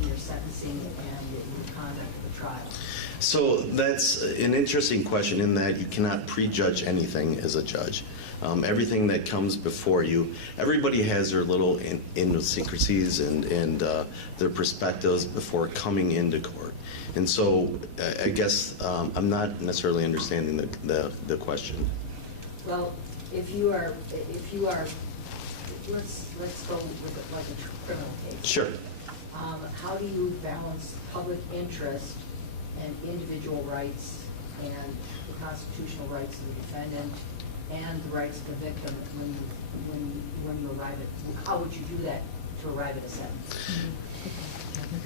in your sentencing and in your conduct of the trial? So that's an interesting question in that you cannot prejudge anything as a judge. Everything that comes before you, everybody has their little idiosyncrasies and their perspectives before coming into court. And so I guess I'm not necessarily understanding the question. Well, if you are, let's go with it like a criminal case. Sure. How do you balance public interest and individual rights and the constitutional rights of the defendant and the rights of the victim when you arrive at, how would you do that to arrive at a sentence?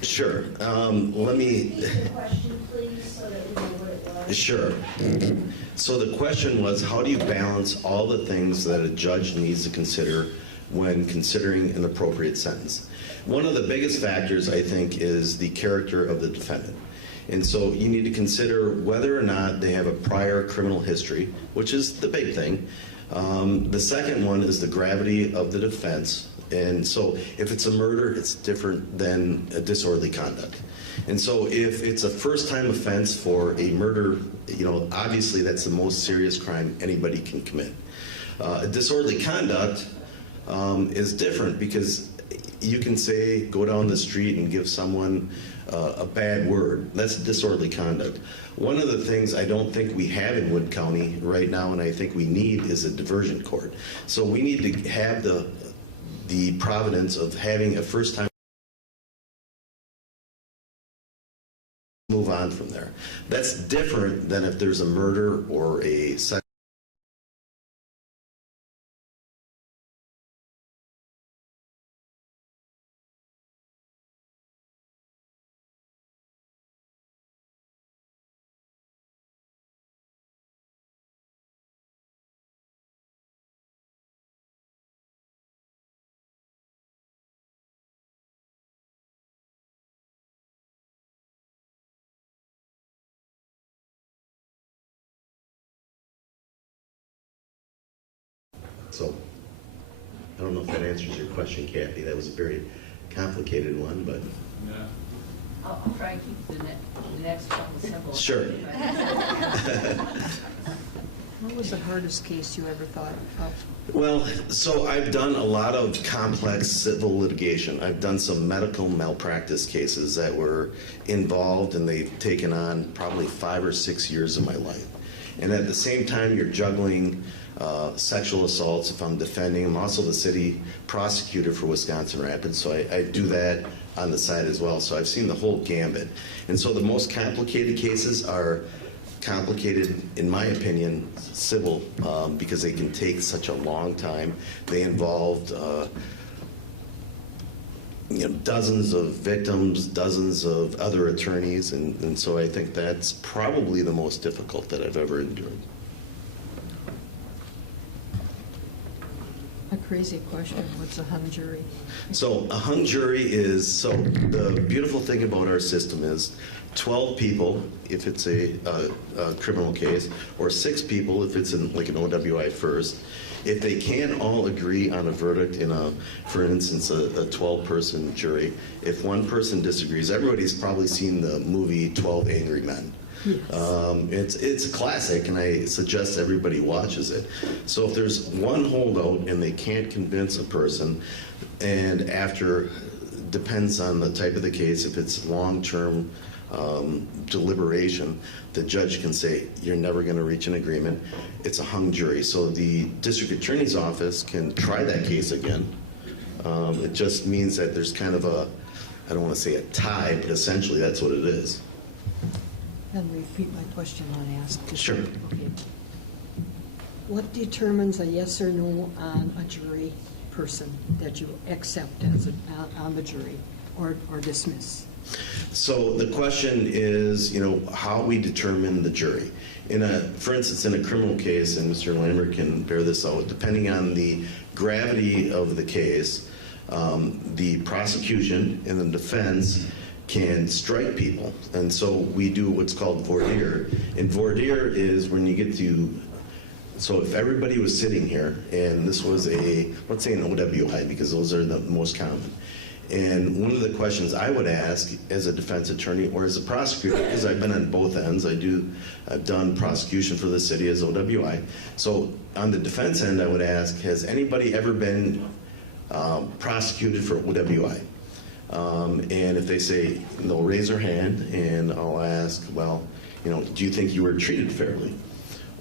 Sure. Let me. Repeat the question, please, so that we know what it was. Sure. So the question was, how do you balance all the things that a judge needs to consider when considering an appropriate sentence? One of the biggest factors, I think, is the character of the defendant. And so you need to consider whether or not they have a prior criminal history, which is the big thing. The second one is the gravity of the defense And so if it's a murder, it's different than a disorderly conduct. And so if it's a first-time offense for a murder, obviously that's the most serious crime anybody can commit. Disorderly conduct is different because you can say, go down the street and give someone a bad word. That's disorderly conduct. One of the things I don't think we have in Wood County right now, and I think we need, is a diversion court. So we need to have the providence of having a first-time move on from there. That's different than if there's a murder or a sex. So, I don't know if that answers your question, Kathy. That was a very complicated one, but... Yeah. I'll try and keep the next one simple. Sure. What was the hardest case you ever thought of? Well, so I've done a lot of complex civil litigation. I've done some medical malpractice cases that were involved, and they've taken on probably 5 or 6 years of my life. And at the same time, you're juggling sexual assaults if I'm defending. I'm also the city prosecutor for Wisconsin Rapids, so I do that on the side as well. So I've seen the whole gambit. And so the most complicated cases are complicated, in my opinion, civil, because they can take such a long time. They involved dozens of victims, dozens of other attorneys, and so I think that's probably the most difficult that I've ever endured. A crazy question. What's a hung jury? So a hung jury is, so the beautiful thing about our system is 12 people if it's a criminal case, or 6 people if it's in like an OWI first. If they can't all agree on a verdict in for instance, a 12-person jury, if one person disagrees, everybody's probably seen the movie 12 Angry Men. Yes. It's a classic, and I suggest everybody watches it. So if there's one holdout and they can't convince a person, and after, depends on the type of the case, if it's long-term deliberation, the judge can say, you're never going to reach an agreement. It's a hung jury. So the district attorney's office can try that case again. It just means that there's kind of a, I don't want to say a tie, but essentially that's what it is. And repeat my question when I asked. Sure. Okay. What determines a yes or no on a jury person that you accept as on the jury or dismiss? So the question is, how we determine the jury. For instance, in a criminal case, and Mr. Lambert can bear this out, depending on the gravity of the case, the prosecution and the defense can strike people. And so we do what's called voir dire. And voir dire is when you get to, so if everybody was sitting here, and this was let's say an OWI, because those are the most common. And one of the questions I would ask as a defense attorney or as a prosecutor, because I've been on both ends, I've done prosecution for the city as OWI. So on the defense end, I would ask, has anybody ever been prosecuted for OWI? And if they say, they'll raise their hand, and I'll ask, well, do you think you were treated fairly?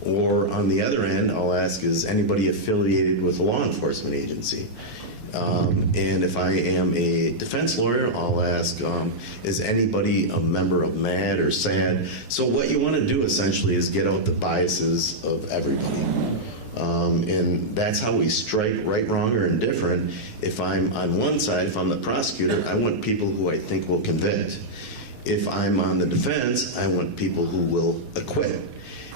Or on the other end, I'll ask, is anybody affiliated with a law enforcement agency? And if I am a defense lawyer, I'll ask, is anybody a member of MAD or SAD? So what you want to do essentially is get out the biases of everybody. And that's how we strike right, wrong, or indifferent. If I'm on one side, if I'm the prosecutor, I want people who I think will convict. If I'm on the defense, I want people who will acquit.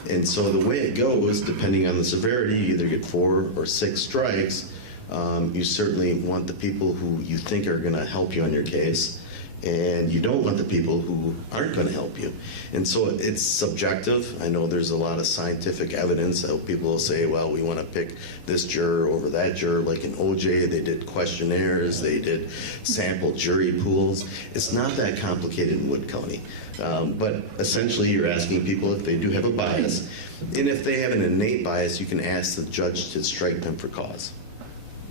And so the way it goes, depending on the severity, you either get 4 or 6 strikes, You certainly want the people who you think are going to help you on your case, and you don't want the people who aren't going to help you. And so it's subjective. I know there's a lot of scientific evidence that people will say, well, we want to pick this juror over that juror. Like in OJ, they did questionnaires, they did sample jury pools. It's not that complicated in Wood County. But essentially, you're asking people if they do have a bias. And if they have an innate bias, you can ask the judge to strike them for cause.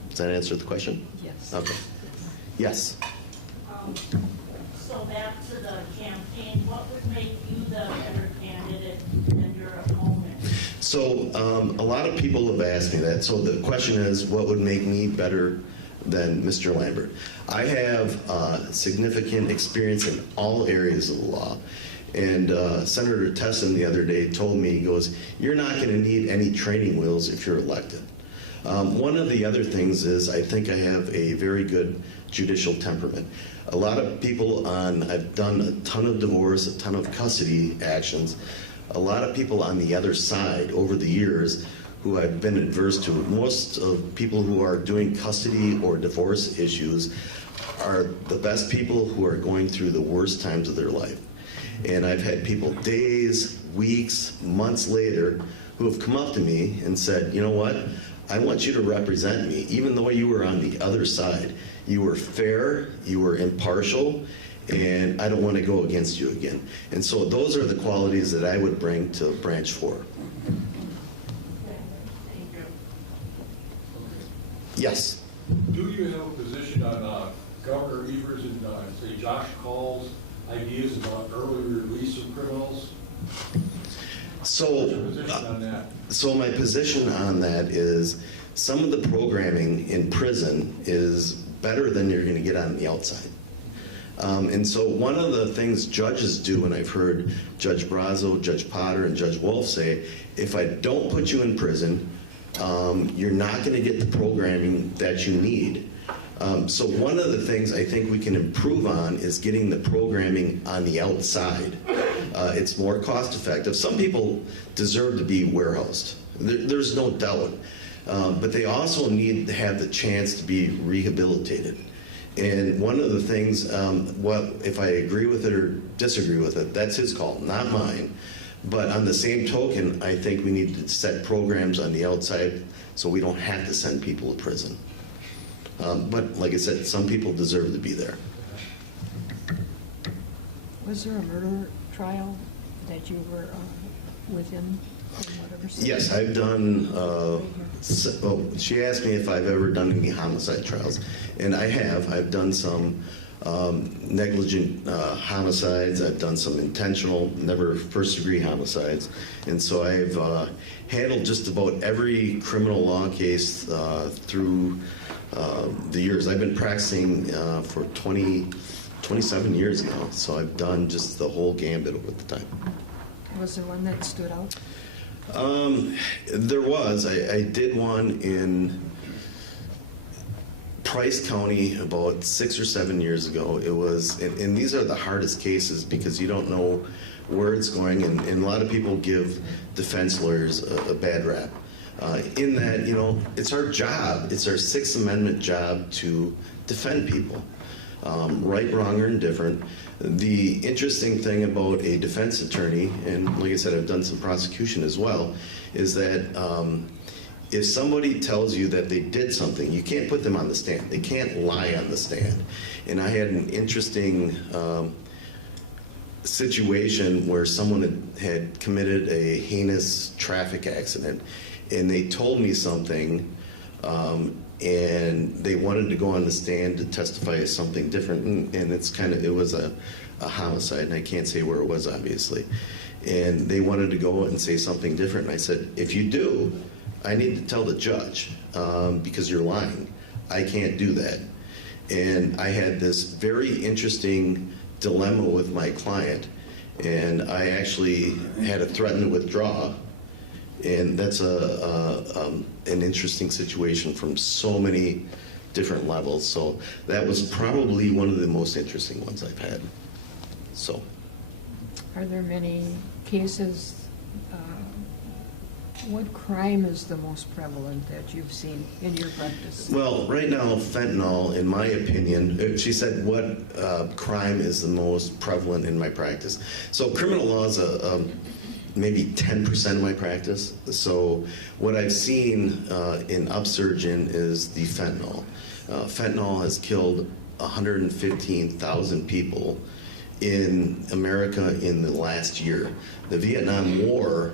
Does that answer the question? Yes. Okay. Yes. So back to the campaign, what would make you the better candidate than your opponent? So a lot of people have asked me that. So the question is, what would make me better than Mr. Lambert? I have significant experience in all areas of the law. And Senator Tessin the other day told me, he goes, you're not going to need any training wheels if you're elected. One of the other things is I think I have a very good judicial temperament. A lot of people I've done a ton of divorce, a ton of custody actions. A lot of people on the other side over the years who I've been adverse to, most of people who are doing custody or divorce issues are the best people who are going through the worst times of their life. And I've had people days, weeks, months later who have come up to me and said, you know what, I want you to represent me, even though you were on the other side. You were fair, you were impartial, and I don't want to go against you again. And so those are the qualities that I would bring to Branch 4. Thank you. Yes? Do you have a position on Governor Evers and say Josh Call's ideas about early release of criminals? So, so my position on that is some of the programming in prison is better than you're going to get on the outside. And so one of the things judges do, and I've heard Judge Brazo, Judge Potter, and Judge Wolf say, if I don't put you in prison, you're not going to get the programming that you need. So one of the things I think we can improve on is getting the programming on the outside. It's more cost effective. Some people deserve to be warehoused. There's no doubt. But they also need to have the chance to be rehabilitated. And one of the things, if I agree with it or disagree with it, that's his call, not mine. But on the same token, I think we need to set programs on the outside so we don't have to send people to prison. But like I said, some people deserve to be there. Was there a murder trial that you were within? Yes, I've done, she asked me if I've ever done any homicide trials, and I have. I've done some negligent homicides, I've done some intentional, never first-degree homicides, and so I've handled just about every criminal law case through the years. I've been practicing for 27 years now, so I've done just the whole gambit over the time. Was there one that stood out? There was. I did one in Price County about 6 or 7 years ago. It was, and these are the hardest cases because you don't know where it's going, and a lot of people give defense lawyers a bad rap. In that, you know, it's our job, it's our Sixth Amendment job to defend people, right, wrong, or indifferent. The interesting thing about a defense attorney, and like I said, I've done some prosecution as well, is that if somebody tells you that they did something, you can't put them on the stand. They can't lie on the stand. And I had an interesting situation where someone had committed a heinous traffic accident, and they told me something, and they wanted to go on the stand to testify as something different, and it was a homicide, and I can't say where it was, obviously. And they wanted to go and say something different, and I said, if you do, I need to tell the judge, because you're lying. I can't do that. And I had this very interesting dilemma with my client, and I actually had to threaten to withdraw. And that's an interesting situation from so many different levels. So that was probably one of the most interesting ones I've had. So, are there many cases What crime is the most prevalent that you've seen in your practice? Well, right now, fentanyl, in my opinion, she said, what crime is the most prevalent in my practice? So criminal law is maybe 10% of my practice. So what I've seen in upsurge in is the fentanyl. Fentanyl has killed 115,000 people in America in the last year. The Vietnam War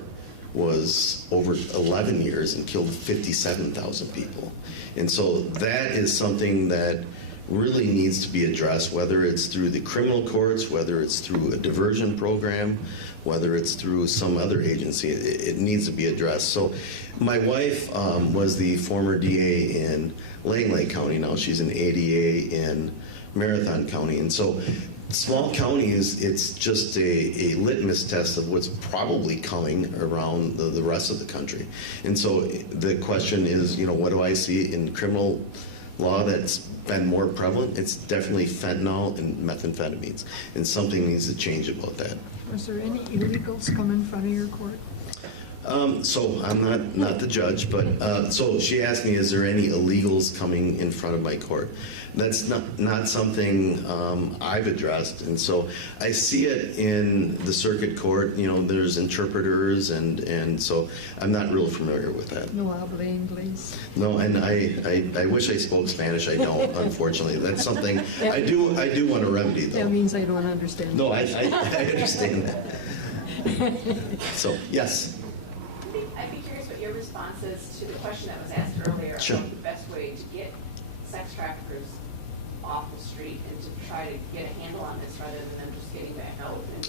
was over 11 years and killed 57,000 people. And so that is something that really needs to be addressed, whether it's through the criminal courts, whether it's through a diversion program, whether it's through some other agency. It needs to be addressed. So my wife was the former DA in Langley County. Now she's an ADA in Marathon County. And so small counties, it's just a litmus test of what's probably coming around the rest of the country. And so the question is, you know, what do I see in criminal law that's been more prevalent? It's definitely fentanyl and methamphetamines, and something needs to change about that. Was there any illegals come in front of your court? So I'm not the judge, but so she asked me, is there any illegals coming in front of my court? That's not something I've addressed, and so I see it in the circuit court. You know, there's interpreters, and so I'm not real familiar with that. No habla inglés. No, and I wish I spoke Spanish. I don't, unfortunately. That's something I do want to remedy, though. That means I don't understand. No, I understand that. So yes. I'd be curious what your response is to the question that was asked earlier Sure. about the best way to get sex traffickers off the street and to try to get a handle on this rather than them just getting back out and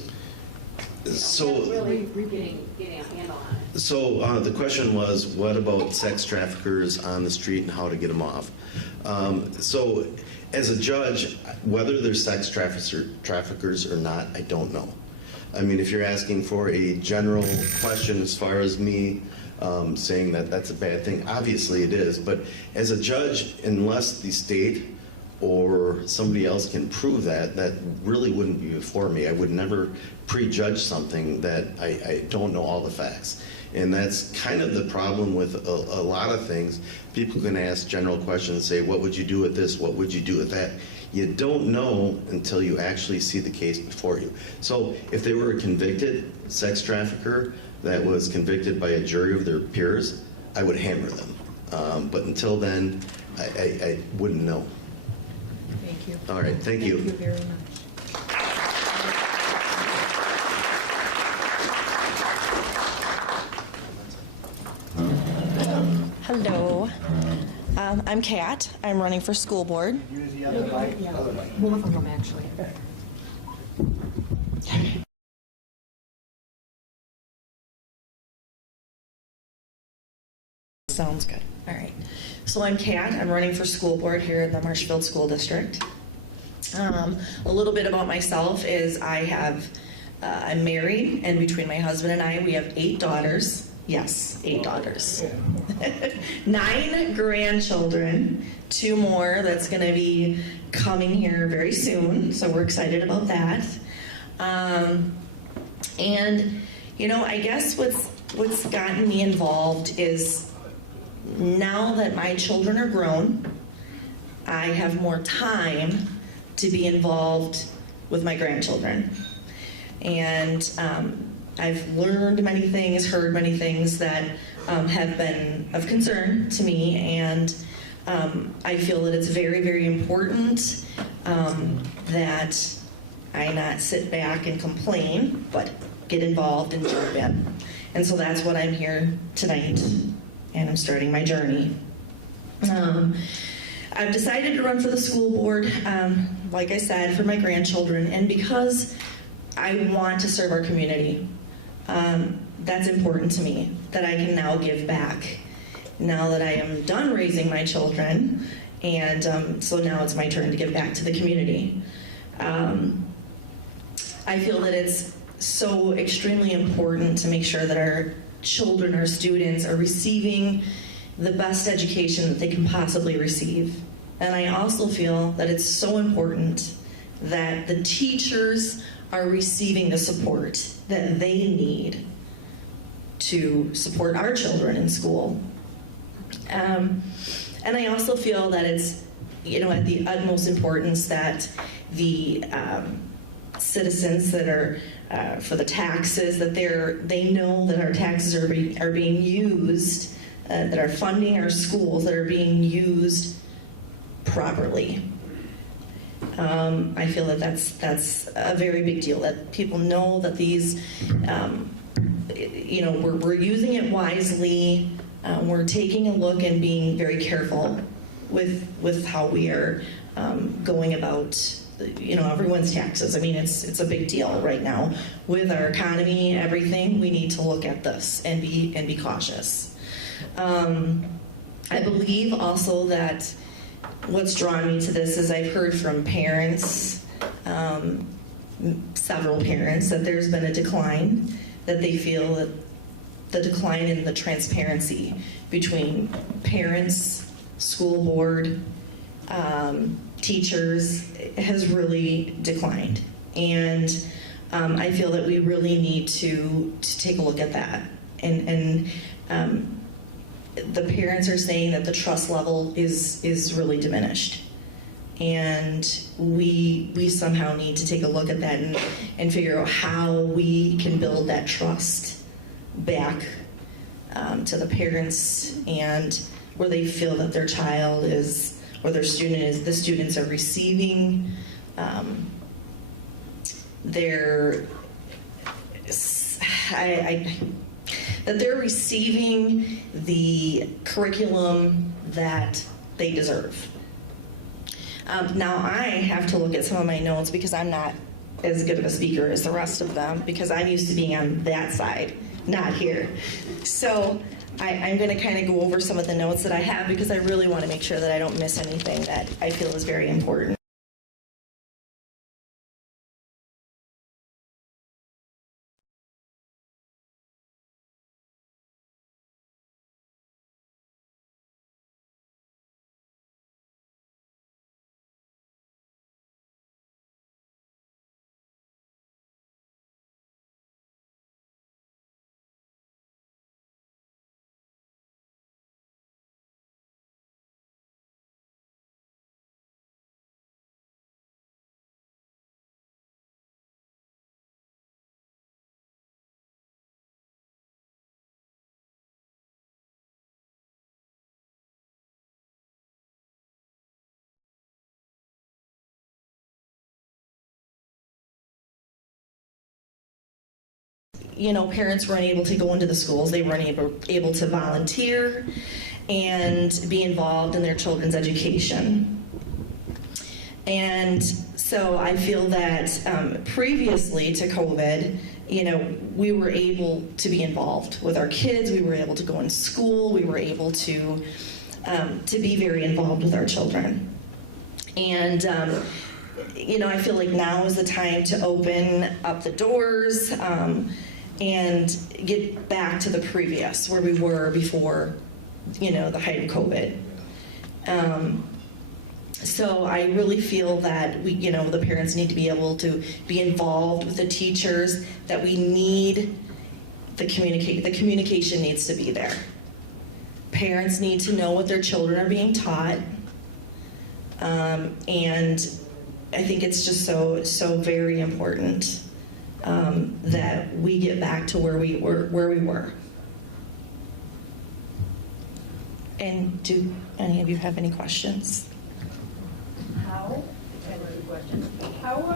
So really getting a handle on it. So the question was, what about sex traffickers on the street and how to get them off? So as a judge, whether they're sex traffickers or not, I don't know. I mean, if you're asking for a general question as far as me saying that that's a bad thing, obviously it is. But as a judge, unless the state or somebody else can prove that, that really wouldn't be before me. I would never prejudge something that I don't know all the facts. And that's kind of the problem with a lot of things. People can ask general questions and say, what would you do with this? What would you do with that? You don't know until you actually see the case before you. So if they were a convicted sex trafficker that was convicted by a jury of their peers, I would hammer them. But until then, I wouldn't know. Thank you. All right, thank you. Thank you very much. Hello, I'm Kat. I'm running for school board. Both of them, actually. Sounds good. All right. So I'm Kat. I'm running for school board here in the Marshfield School District. A little bit about myself is I'm married, and between my husband and I, we have 8 daughters. Yes, 8 daughters. 9 grandchildren, 2 more that's going to be coming here very soon, so we're excited about that. And, you know, I guess what's gotten me involved is now that my children are grown, I have more time to be involved with my grandchildren. And I've learned many things, heard many things that have been of concern to me, and I feel that it's very, very important that I not sit back and complain, but get involved and jump in. And so that's what I'm here tonight, and I'm starting my journey. I've decided to run for the school board, like I said, for my grandchildren, and because I want to serve our community. That's important to me, that I can now give back now that I am done raising my children, and so now it's my turn to give back to the community. I feel that it's so extremely important to make sure that our children, our students, are receiving the best education that they can possibly receive. And I also feel that it's so important that the teachers are receiving the support that they need to support our children in school. And I also feel that it's, at the utmost importance that the citizens that are for the taxes, that they know that our taxes are being used, that are funding our schools, that are being used properly. I feel that that's a very big deal, that people know that these, we're using it wisely. We're taking a look and being very careful with how we are going about, everyone's taxes. I mean, it's a big deal right now with our economy, everything. We need to look at this and be cautious. I believe also that what's drawn me to this is I've heard from parents, several parents, that there's been a decline, that they feel that the decline in the transparency between parents, school board, teachers has really declined. And I feel that we really need to take a look at that. And the parents are saying that the trust level is really diminished. And we somehow need to take a look at that and figure out how we can build that trust back to the parents, and where they feel that their child is, or their student is, the students are receiving that they're receiving the curriculum that they deserve. Now I have to look at some of my notes because I'm not as good of a speaker as the rest of them, because I'm used to being on that side, not here. So I'm going to kind of go over some of the notes that I have, because I really want to make sure that I don't miss anything that I feel is very important. Parents weren't able to go into the schools. They weren't able to volunteer and be involved in their children's education. And so I feel that previously to COVID, we were able to be involved with our kids. We were able to go in school. We were able to be very involved with our children. And I feel like now is the time to open up the doors and get back to the previous, where we were before, the height of COVID. So I really feel that the parents need to be able to be involved with the teachers, that we need the communication needs to be there. Parents need to know what their children are being taught. And I think it's just so very important that we get back to where we were. And do any of you have any questions? How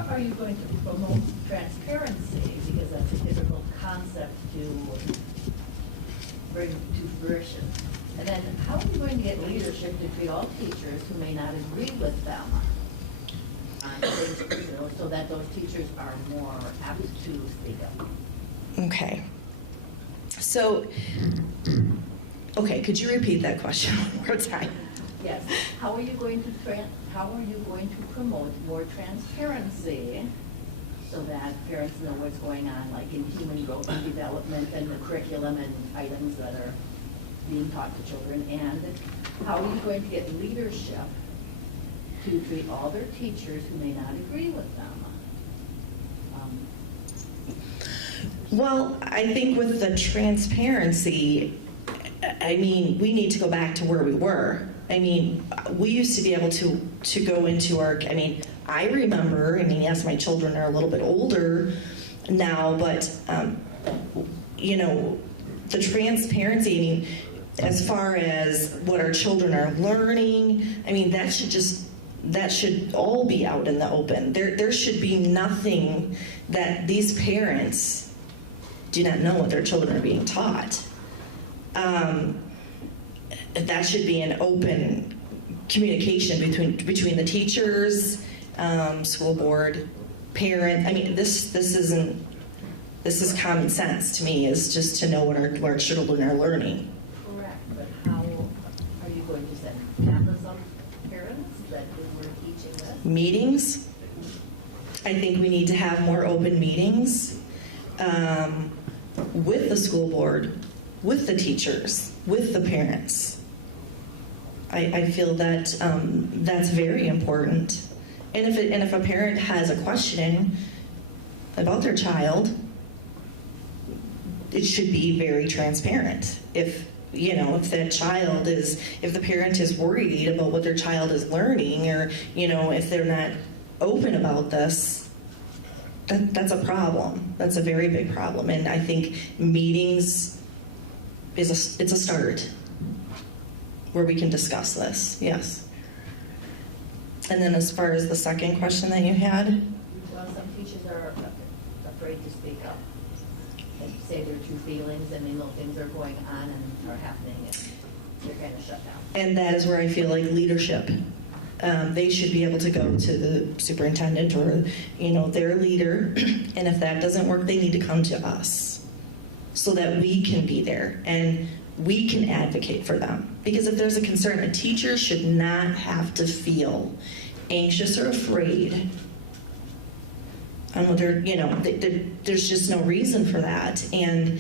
are you going to promote transparency? Because that's a difficult concept to bring to fruition. And then how are you going to get leadership to treat all teachers who may not agree with them on things, so that those teachers are more apt to speak up? Okay. So, could you repeat that question one more time? Yes. How are you going to promote more transparency so that parents know what's going on, like in human growth and development and the curriculum and items that are being taught to children? And how are you going to get leadership to treat all their teachers who may not agree with them? Well, I think with the transparency, I mean, we need to go back to where we were. I mean, we used to be able to go into our, I mean, I remember, I mean, yes, my children are a little bit older now, but, you know, the transparency, I mean, as far as what our children are learning, I mean, that should all be out in the open. There should be nothing that these parents do not know what their children are being taught. That should be an open communication between the teachers, school board, parent. I mean, this is common sense to me, is just to know what our children are learning. Correct, but how are you going to set campus on parents that we're teaching this? Meetings. I think we need to have more open meetings with the school board, with the teachers, with the parents. I feel that that's very important. And if a parent has a question about their child, it should be very transparent. If the parent is worried about what their child is learning, or, you know, if they're not open about this, that's a problem. That's a very big problem. And I think meetings it's a start where we can discuss this. Yes. And then as far as the second question that you had, Well, some teachers are afraid to speak up and say their true feelings, and they know things are going on and are happening, and they're kind of shut down. and that is where I feel like leadership. They should be able to go to the superintendent or, you know, their leader, and if that doesn't work, they need to come to us so that we can be there and we can advocate for them. Because if there's a concern, a teacher should not have to feel anxious or afraid on whether, you know, there's just no reason for that. And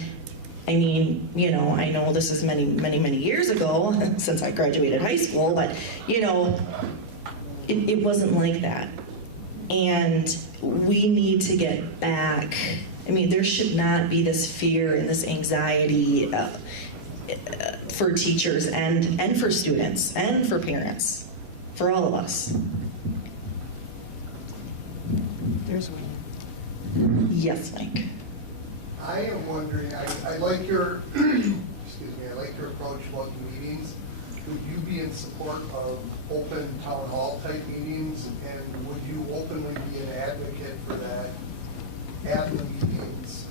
I mean, you know, I know this is many, many, many years ago since I graduated high school, but, you know, it wasn't like that. And we need to get back. I mean, there should not be this fear and this anxiety for teachers and for students and for parents, for all of us. There's one. Yes, Mike. I am wondering, I like your, excuse me, I like your approach about the meetings. Would you be in support of open town hall type meetings, and would you openly be an advocate for that at the meetings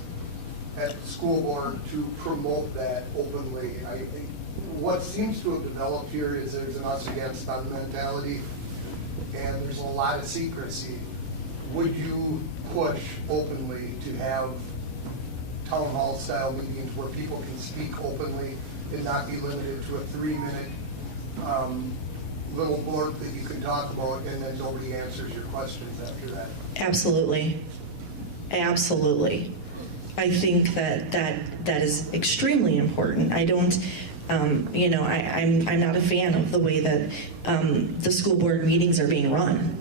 at the school board to promote that openly? I think what seems to have developed here is there's an us against them mentality, and there's a lot of secrecy. Would you push openly to have town hall style meetings where people can speak openly and not be limited to a 3-minute little blurb that you can talk about and then nobody answers your questions after that? Absolutely. Absolutely. I think that is extremely important. I don't, you know, I'm not a fan of the way that the school board meetings are being run.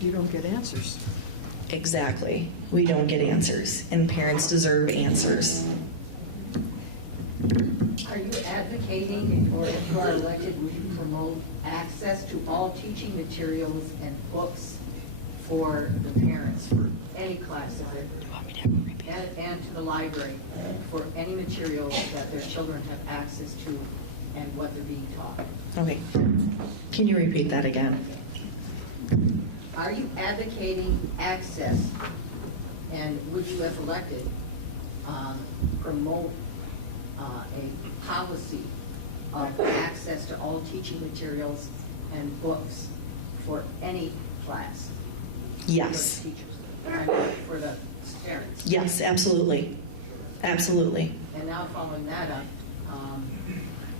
You don't get answers. Exactly. We don't get answers, and parents deserve answers. Are you advocating, or if you are elected, would you promote access to all teaching materials and books for the parents, for any class of it, and to the library, for any materials that their children have access to and what they're being taught? Okay. Can you repeat that again? Are you advocating access, and would you, as elected, promote a policy of access to all teaching materials and books for any class? Yes. For the teachers, for the parents? Yes, absolutely. Absolutely. And now following that up,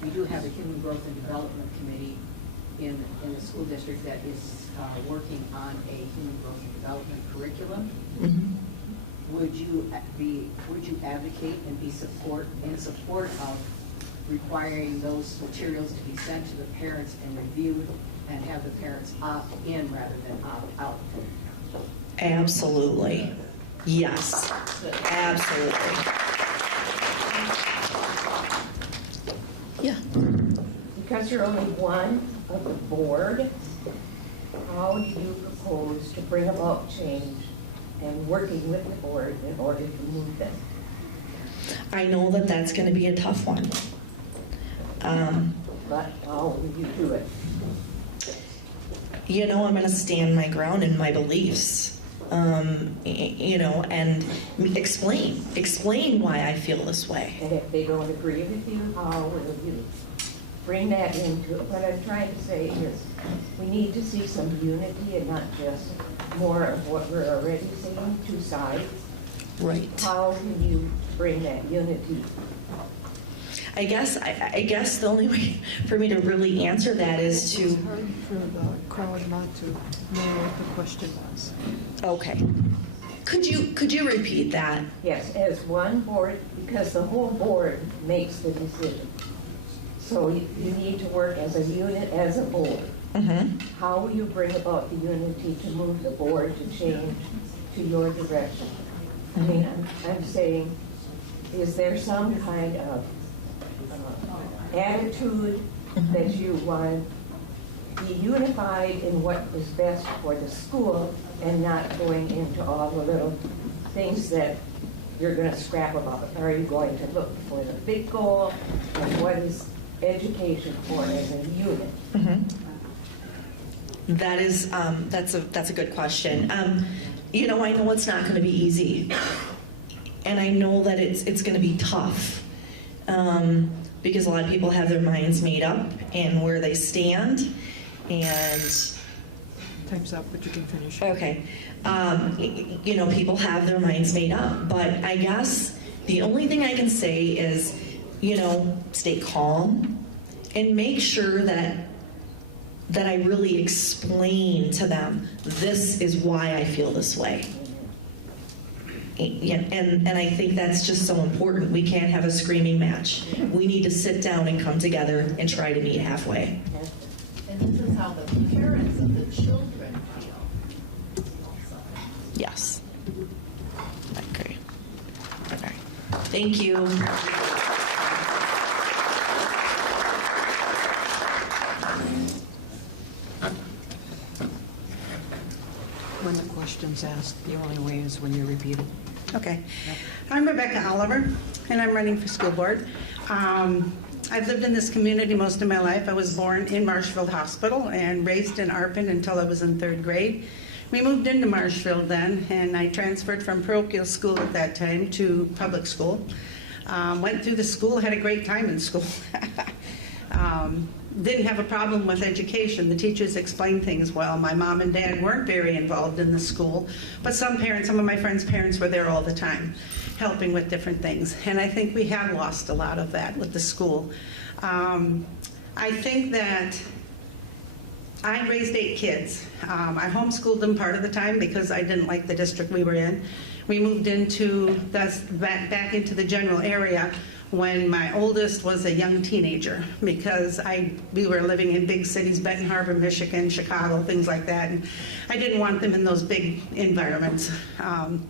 we do have a Human Growth and Development Committee in the school district that is working on a human growth and development curriculum. Mm-hmm. Would you advocate and be in support of requiring those materials to be sent to the parents and reviewed, and have the parents opt in rather than opt out? Absolutely. Yes, absolutely. Yeah. Because you're only one of the board, how do you propose to bring about change and working with the board in order to move them? I know that that's going to be a tough one. But how will you do it? You know, I'm going to stand my ground in my beliefs, you know, and explain why I feel this way. And if they don't agree with you, how will you bring that into it? What I'm trying to say is we need to see some unity and not just more of what we're already seeing, two sides. Right. How can you bring that unity? I guess the only way for me to really answer that is to. It's hard for the crowd not to know what the question was. Okay. Could you repeat that? Yes, as one board, because the whole board makes the decision. So you need to work as a unit, as a board. Mm-hmm. How will you bring about the unity to move the board to change to your direction? I mean, I'm saying, is there some kind of attitude that you want to be unified in what is best for the school and not going into all the little things that you're going to scrap about? Are you going to look for the big goal and what is education for as a unit? Mm-hmm. That is that's a good question. You know, I know it's not going to be easy, and I know that it's going to be tough because a lot of people have their minds made up and where they stand. And time's up, but you can finish. Okay, you know, people have their minds made up, but I guess the only thing I can say is, you know, stay calm and make sure that I really explain to them, this is why I feel this way. And I think that's just so important. We can't have a screaming match. We need to sit down and come together and try to meet halfway. And this is how the parents of the children feel. Yes. I agree. All right. Thank you. When the question's asked, the only way is when you repeat it. Okay. I'm Rebecca Oliver, and I'm running for school board. I've lived in this community most of my life. I was born in Marshfield Hospital and raised in Arpin until I was in 3rd grade. We moved into Marshfield then, and I transferred from parochial school at that time to public school. Went through the school, had a great time in school. Didn't have a problem with education. The teachers explained things well. My mom and dad weren't very involved in the school, but some of my friends' parents were there all the time, helping with different things. And I think we have lost a lot of that with the school. I think that I raised 8 kids. I homeschooled them part of the time because I didn't like the district we were in. We moved back into the general area when my oldest was a young teenager, because we were living in big cities, Benton Harbor, Michigan, Chicago, things like that, and I didn't want them in those big environments. And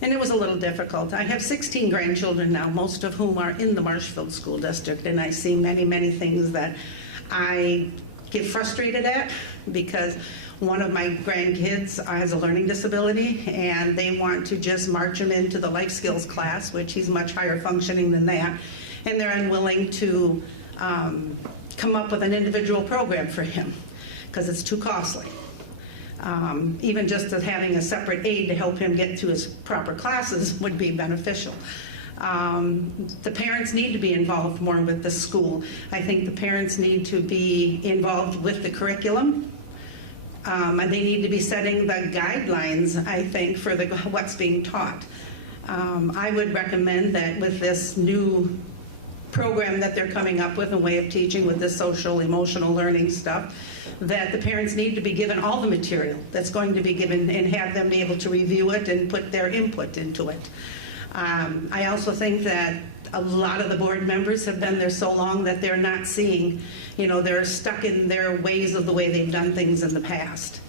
it was a little difficult. I have 16 grandchildren now, most of whom are in the Marshfield School District, and I see many, many things that I get frustrated at, because one of my grandkids has a learning disability, and they want to just march him into the life skills class, which he's much higher functioning than that, and they're unwilling to come up with an individual program for him because it's too costly. Even just as having a separate aide to help him get to his proper classes would be beneficial. The parents need to be involved more with the school. I think the parents need to be involved with the curriculum. And they need to be setting the guidelines, I think, for what's being taught. I would recommend that with this new program that they're coming up with, a way of teaching with this social, emotional learning stuff, that the parents need to be given all the material that's going to be given and have them be able to review it and put their input into it. I also think that a lot of the board members have been there so long that they're not seeing, they're stuck in their ways of the way they've done things in the past.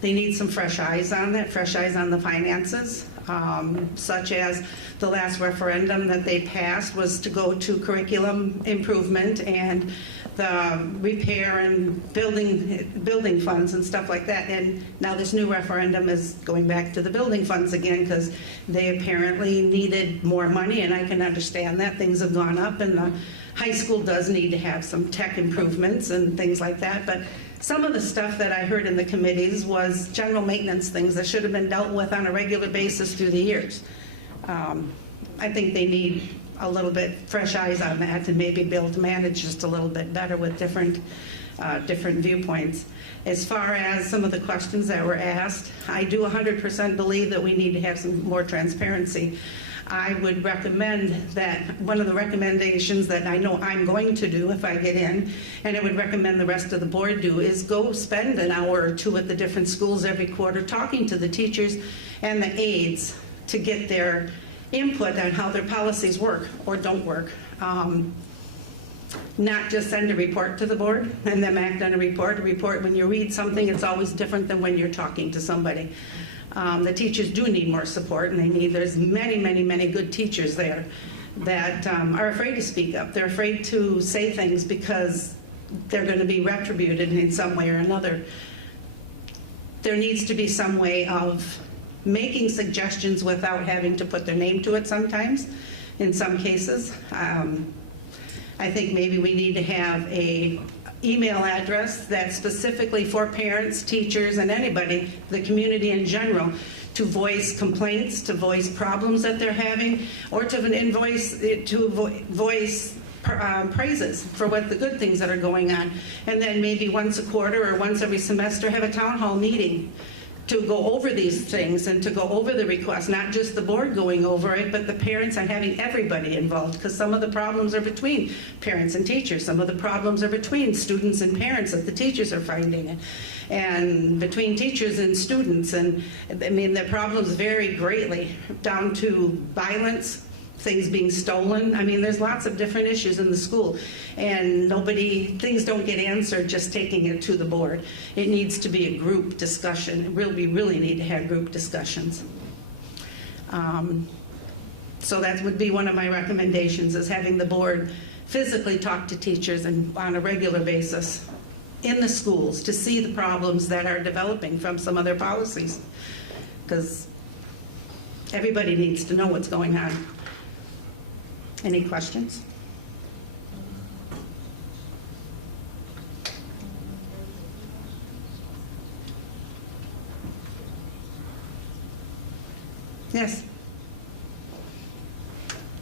They need some fresh eyes on that, fresh eyes on the finances. such as the last referendum that they passed was to go to curriculum improvement and the repair and building funds and stuff like that. And now this new referendum is going back to the building funds again because they apparently needed more money, and I can understand that. Things have gone up, and the high school does need to have some tech improvements and things like that. But some of the stuff that I heard in the committees was general maintenance things that should have been dealt with on a regular basis through the years. I think they need a little bit fresh eyes on that and maybe be able to manage just a little bit better with different viewpoints. As far as some of the questions that were asked, I do 100% believe that we need to have some more transparency. I would recommend that one of the recommendations that I know I'm going to do if I get in, and I would recommend the rest of the board do, is go spend an hour or two at the different schools every quarter talking to the teachers and the aides to get their input on how their policies work or don't work. Not just send a report to the board and then act on a report. A report, when you read something, it's always different than when you're talking to somebody. The teachers do need more support, and there's many good teachers there that are afraid to speak up. They're afraid to say things because they're going to be retributed in some way or another. There needs to be some way of making suggestions without having to put their name to it sometimes, in some cases. I think maybe we need to have a email address that's specifically for parents, teachers, and anybody, the community in general, to voice complaints, to voice problems that they're having, or to voice praises for what the good things that are going on. And then maybe once a quarter or once every semester have a town hall meeting to go over these things and to go over the requests, not just the board going over it, but the parents and having everybody involved, because some of the problems are between parents and teachers. Some of the problems are between students and parents that the teachers are finding, and between teachers and students. And I mean, the problems vary greatly, down to violence, things being stolen. I mean, there's lots of different issues in the school, and things don't get answered just taking it to the board. It needs to be a group discussion. We really need to have group discussions. So that would be one of my recommendations, is having the board physically talk to teachers and on a regular basis in the schools to see the problems that are developing from some of their policies, because everybody needs to know what's going on. Any questions? Yes.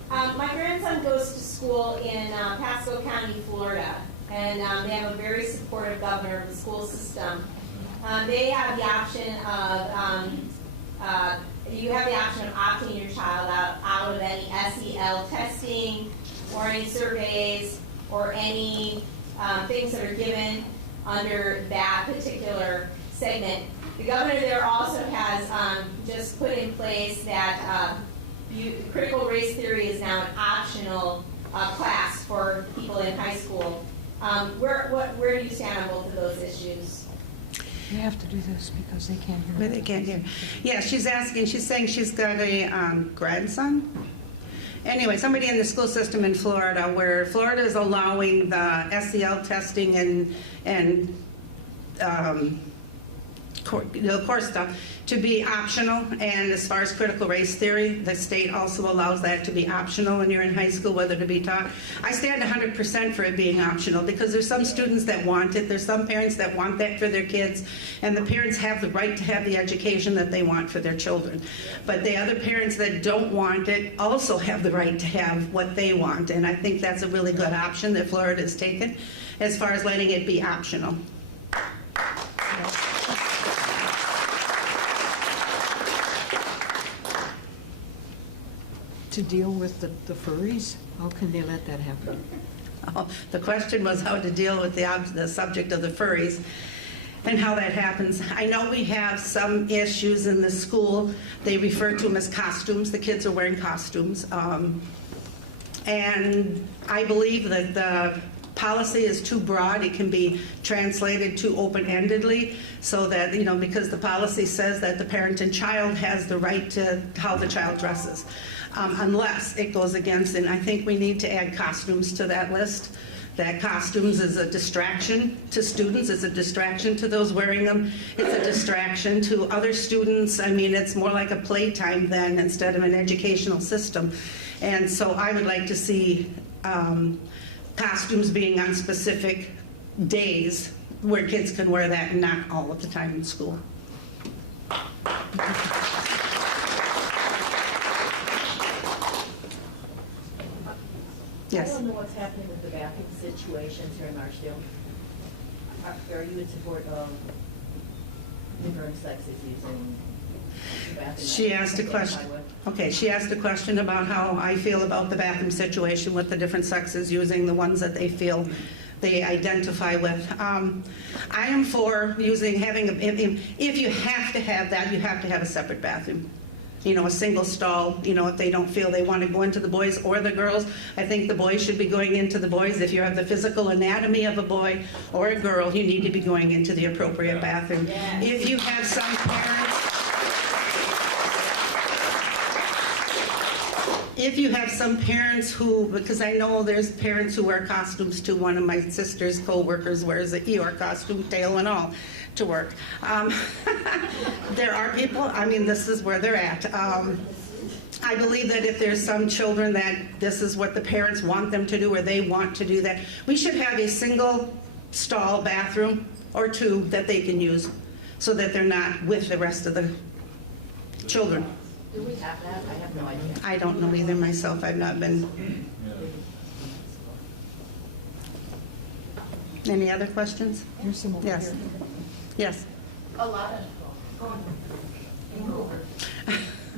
My grandson goes to school in Pasco County, Florida, and they have a very supportive governor of the school system. They have the option of you have the option of opting your child out of any SEL testing or any surveys or any things that are given under that particular segment. The governor there also has just put in place that critical race theory is now an optional class for people in high school. Where do you stand on both of those issues? You have to do this because they can't hear. They can't hear. Yeah, she's saying she's got a grandson. Anyway, somebody in the school system in Florida, where Florida is allowing the SEL testing and course stuff to be optional, and as far as critical race theory, the state also allows that to be optional when you're in high school, whether to be taught. I stand 100% for it being optional, because there's some students that want it, there's some parents that want that for their kids, and the parents have the right to have the education that they want for their children. But the other parents that don't want it also have the right to have what they want, and I think that's a really good option that Florida has taken as far as letting it be optional. To deal with the furries, how can they let that happen? Oh, the question was how to deal with the subject of the furries and how that happens. I know we have some issues in the school. They refer to them as costumes. The kids are wearing costumes. And I believe that the policy is too broad. It can be translated too open-endedly, so that, because the policy says that the parent and child has the right to how the child dresses, unless it goes against, and I think we need to add costumes to that list. That costumes is a distraction to students, it's a distraction to those wearing them, it's a distraction to other students. I mean, it's more like a playtime then instead of an educational system. And so I would like to see costumes being on specific days where kids can wear that and not all of the time in school. Yes. I don't know what's happening with the bathroom situations here in Marshfield. Are you in support of different sexes using the bathroom? She asked a question. Okay, she asked a question about how I feel about the bathroom situation with the different sexes using the ones that they feel they identify with. I am for having, if you have to have that, you have to have a separate bathroom. A single stall, if they don't feel they want to go into the boys or the girls. I think the boys should be going into the boys. If you have the physical anatomy of a boy or a girl, you need to be going into the appropriate bathroom. Yes. If you have some parents, who, because I know there's parents who wear costumes too. One of my sister's co-workers wears an Eeyore costume, tail and all, to work. There are people, this is where they're at. I believe that if there's some children that this is what the parents want them to do or they want to do that, we should have a single stall bathroom or two that they can use so that they're not with the rest of the children. Do we have that? I have no idea. I don't know either myself. I've not been. Any other questions? Here's some over Yes. here. Yes. A lot of,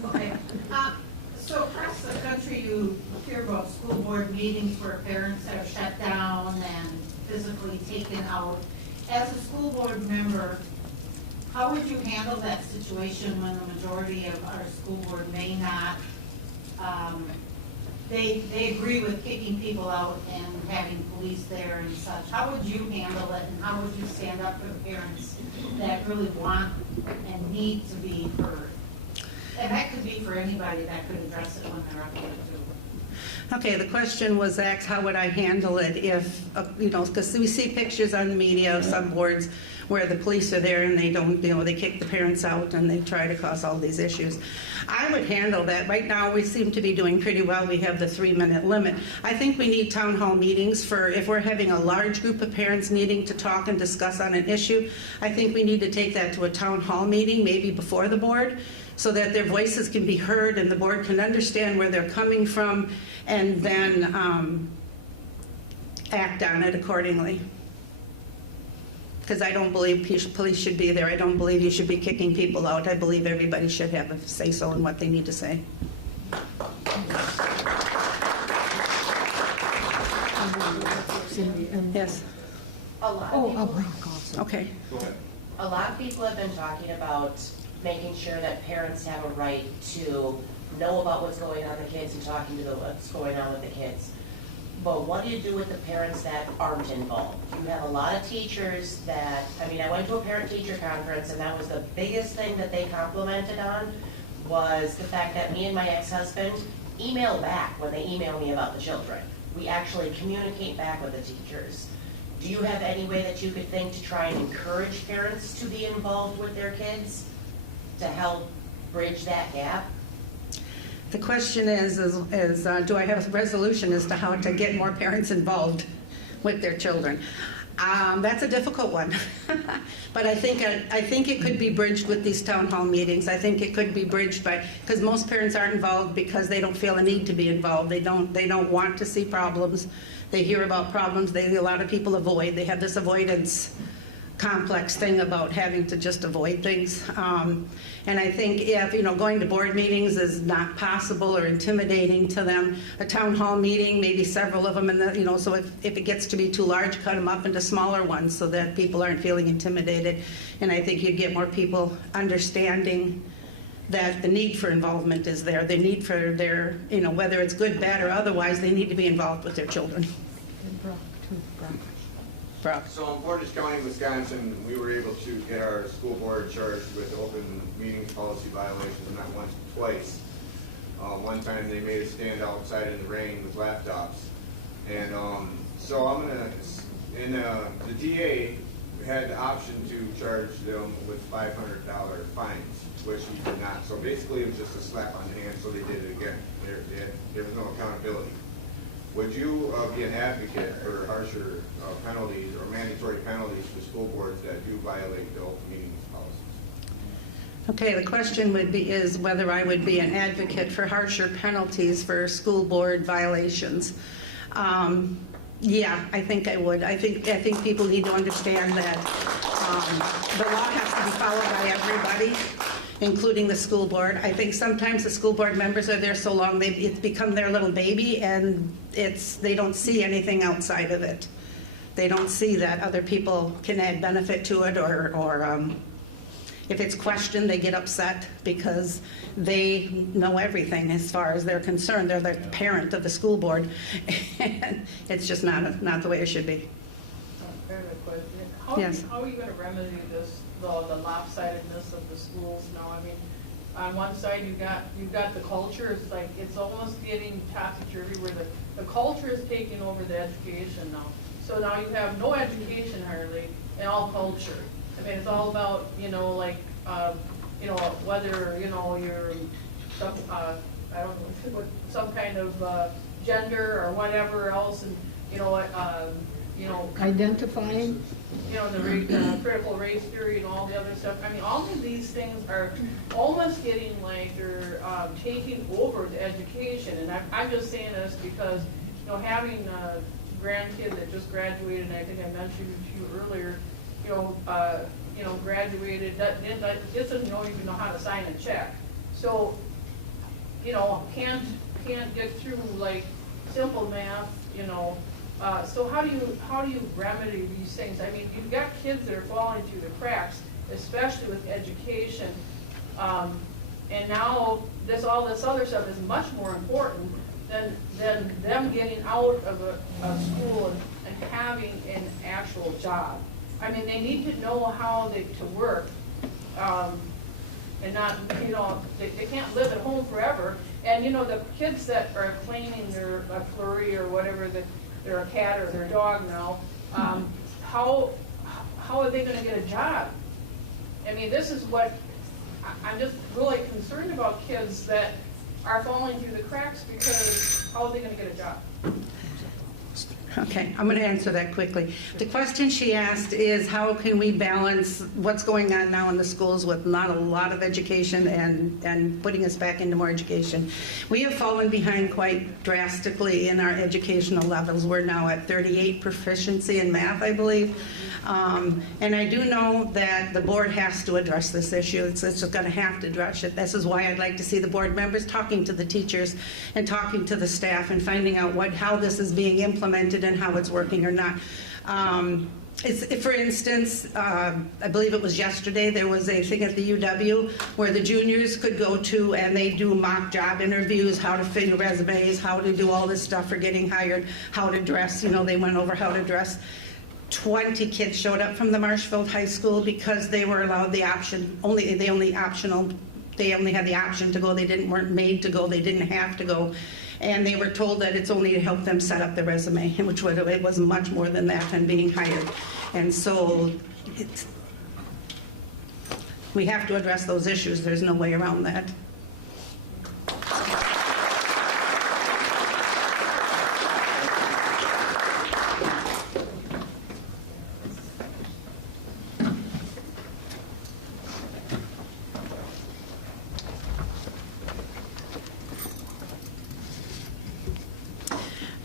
Okay. So across the country, you hear about school board meetings where parents are shut down and physically taken out. As a school board member, how would you handle that situation when the majority of our school board may not, they agree with kicking people out and having police there and such? How would you handle it, and how would you stand up for the parents that really want and need to be heard? And that could be for anybody that could address it when they're up there too. Okay, the question was asked, how would I handle it if, because we see pictures on the media of some boards where the police are there and they don't, they kick the parents out and they try to cause all these issues. I would handle that. Right now, we seem to be doing pretty well. We have the 3-minute limit. I think we need town hall meetings for if we're having a large group of parents needing to talk and discuss on an issue. I think we need to take that to a town hall meeting, maybe before the board, so that their voices can be heard and the board can understand where they're coming from and then act on it accordingly. Because I don't believe police should be there. I don't believe you should be kicking people out. I believe everybody should have a say-so in what they need to say. Yes. A lot of people, Okay. a lot of people have been talking about making sure that parents have a right to know about what's going on with the kids and talking to what's going on with the kids. But what do you do with the parents that aren't involved? You have a lot of teachers that, I went to a parent-teacher conference, and that was the biggest thing that they complimented on, was the fact that me and my ex-husband email back when they email me about the children. We actually communicate back with the teachers. Do you have any way that you could think to try and encourage parents to be involved with their kids to help bridge that gap? The question is do I have a resolution as to how to get more parents involved with their children? That's a difficult one. But I think it could be bridged with these town hall meetings. I think it could be bridged because most parents aren't involved because they don't feel a need to be involved. They don't want to see problems. They hear about problems. A lot of people avoid. They have this avoidance complex thing about having to just avoid things. And I think if, going to board meetings is not possible or intimidating to them, a town hall meeting, maybe several of them, and so if it gets to be too large, cut them up into smaller ones so that people aren't feeling intimidated. And I think you'd get more people understanding that the need for involvement is there. The need for their, whether it's good, bad, or otherwise, they need to be involved with their children. Brock. So in Portage County, Wisconsin, we were able to get our school board charged with open meetings policy violations, not once, twice. One time they made us stand outside in the rain with laptops. And so I'm gonna, the DA had the option to charge them with $500 fines, which he did not. So basically it was just a slap on the hand, so they did it again. There was no accountability. Would you be an advocate for harsher penalties or mandatory penalties for school boards that do violate the open meetings policies? Okay, the question would be is whether I would be an advocate for harsher penalties for school board violations. Yeah, I think I would. I think people need to understand that the law has to be followed by everybody, including the school board. I think sometimes the school board members are there so long it's become their little baby, and they don't see anything outside of it. They don't see that other people can add benefit to it, or if it's questioned, they get upset because they know everything as far as they're concerned. They're the parent of the school board, and it's just not the way it should be. I have a question. Yes. How are you going to remedy this, the lopsidedness of the schools now? I mean, on one side you've got the culture. It's like it's almost getting topsy-turvy where the culture is taking over the education now. So now you have no education hardly and all culture. I mean, it's all about, whether, you're some, I don't know, some kind of gender or whatever else, and, identifying? The critical race theory and all the other stuff. I mean, all of these things are almost getting like they're taking over the education. And I'm just saying this because, having a grandkid that just graduated, and I think I mentioned to you earlier, graduated, doesn't even know how to sign a check. So, can't get through like simple math, so how do you remedy these things? I mean, you've got kids that are falling through the cracks, especially with education. And now all this other stuff is much more important than them getting out of a school and having an actual job. I mean, they need to know how to work, and not, they can't live at home forever. And, the kids that are claiming they're a flurry or whatever, that they're a cat or they're a dog now, how are they going to get a job? I mean, this is what I'm just really concerned about, kids that are falling through the cracks, because how are they going to get a job? Okay, I'm going to answer that quickly. The question she asked is how can we balance what's going on now in the schools with not a lot of education and putting us back into more education. We have fallen behind quite drastically in our educational levels. We're now at 38 proficiency in math, I believe. And I do know that the board has to address this issue. It's just going to have to address it. This is why I'd like to see the board members talking to the teachers and talking to the staff and finding out how this is being implemented and how it's working or not. For instance, I believe it was yesterday, there was a thing at the UW where the juniors could go to and they do mock job interviews, how to fill resumes, how to do all this stuff for getting hired, how to dress. They went over how to dress. 20 kids showed up from the Marshfield High School because they were allowed the option, they only had the option to go. They weren't made to go. They didn't have to go. And they were told that it's only to help them set up the resume, which it was much more than that and being hired. And so we have to address those issues. There's no way around that.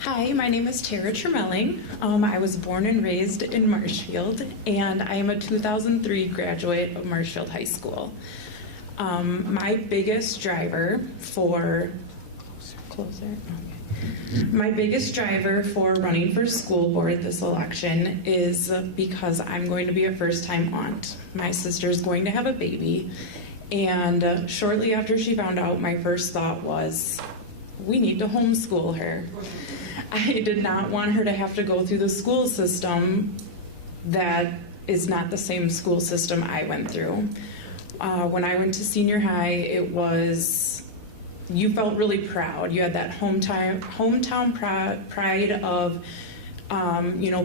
Hi, my name is Tara Tremelling. I was born and raised in Marshfield, and I am a 2003 graduate of Marshfield High School. My biggest driver for running for school board this election is because I'm going to be a first-time aunt. My sister's going to have a baby, and shortly after she found out, my first thought was, we need to homeschool her. I did not want her to have to go through the school system that is not the same school system I went through. When I went to senior high, it was, you felt really proud. You had that hometown pride of,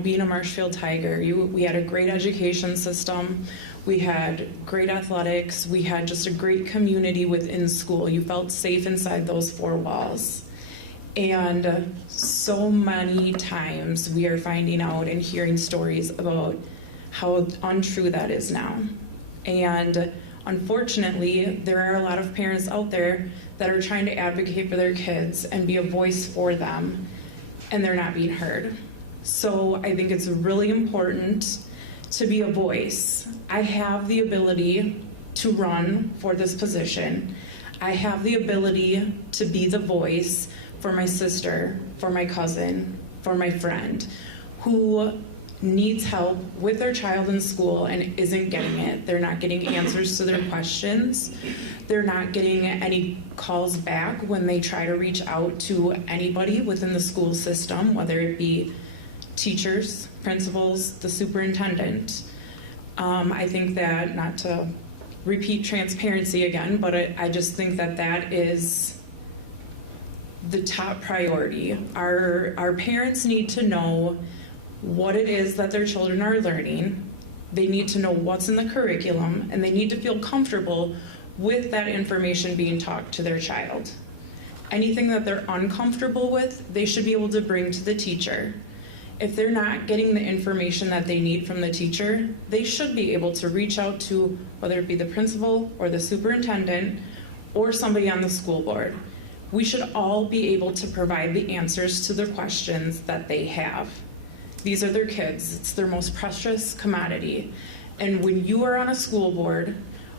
being a Marshfield Tiger. We had a great education system. We had great athletics. We had just a great community within school. You felt safe inside those four walls. And so many times we are finding out and hearing stories about how untrue that is now. And unfortunately, there are a lot of parents out there that are trying to advocate for their kids and be a voice for them, and they're not being heard. So I think it's really important to be a voice. I have the ability to run for this position. I have the ability to be the voice for my sister, for my cousin, for my friend who needs help with their child in school and isn't getting it. They're not getting answers to their questions. They're not getting any calls back when they try to reach out to anybody within the school system, whether it be teachers, principals, the superintendent. I think that, not to repeat transparency again, but I just think that that is the top priority. Our parents need to know what it is that their children are learning. They need to know what's in the curriculum, and they need to feel comfortable with that information being taught to their child. Anything that they're uncomfortable with, they should be able to bring to the teacher. If they're not getting the information that they need from the teacher, they should be able to reach out to, whether it be the principal or the superintendent or somebody on the school board. We should all be able to provide the answers to their questions that they have. These are their kids. It's their most precious commodity. And when you are on a school board,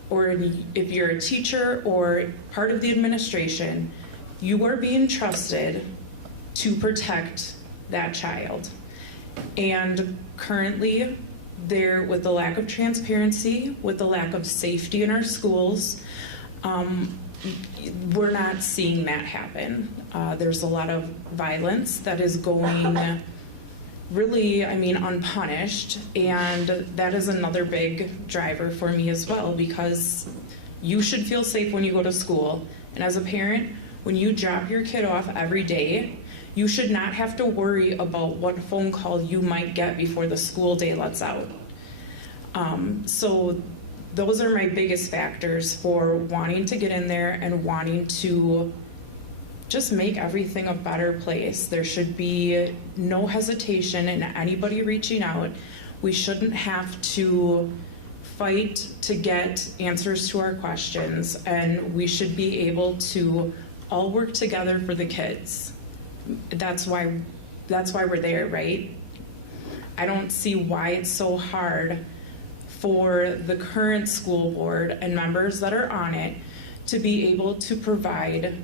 or if you're a teacher or part of the administration, you are being trusted to protect that child. And currently, with the lack of transparency, with the lack of safety in our schools, we're not seeing that happen. There's a lot of violence that is going really, unpunished, and that is another big driver for me as well, because you should feel safe when you go to school. And as a parent, when you drop your kid off every day, you should not have to worry about what phone call you might get before the school day lets out. So those are my biggest factors for wanting to get in there and wanting to just make everything a better place. There should be no hesitation in anybody reaching out. We shouldn't have to fight to get answers to our questions, and we should be able to all work together for the kids. That's why we're there, right? I don't see why it's so hard for the current school board and members that are on it to be able to provide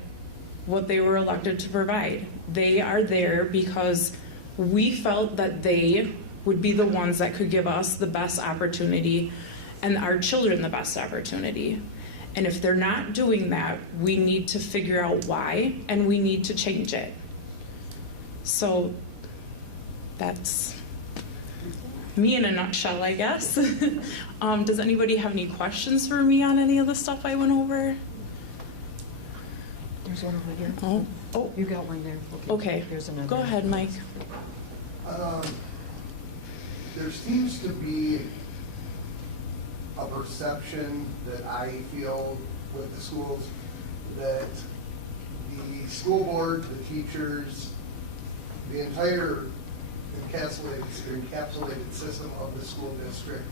what they were elected to provide. They are there because we felt that they would be the ones that could give us the best opportunity and our children the best opportunity. And if they're not doing that, we need to figure out why, and we need to change it. So that's me in a nutshell, I guess. Does anybody have any questions for me on any of the stuff I went over? There's one over here. Oh, you got one there. Okay. There's another. Go ahead, Mike. There seems to be a perception that I feel with the schools that the school board, the teachers, the entire encapsulated system of the school district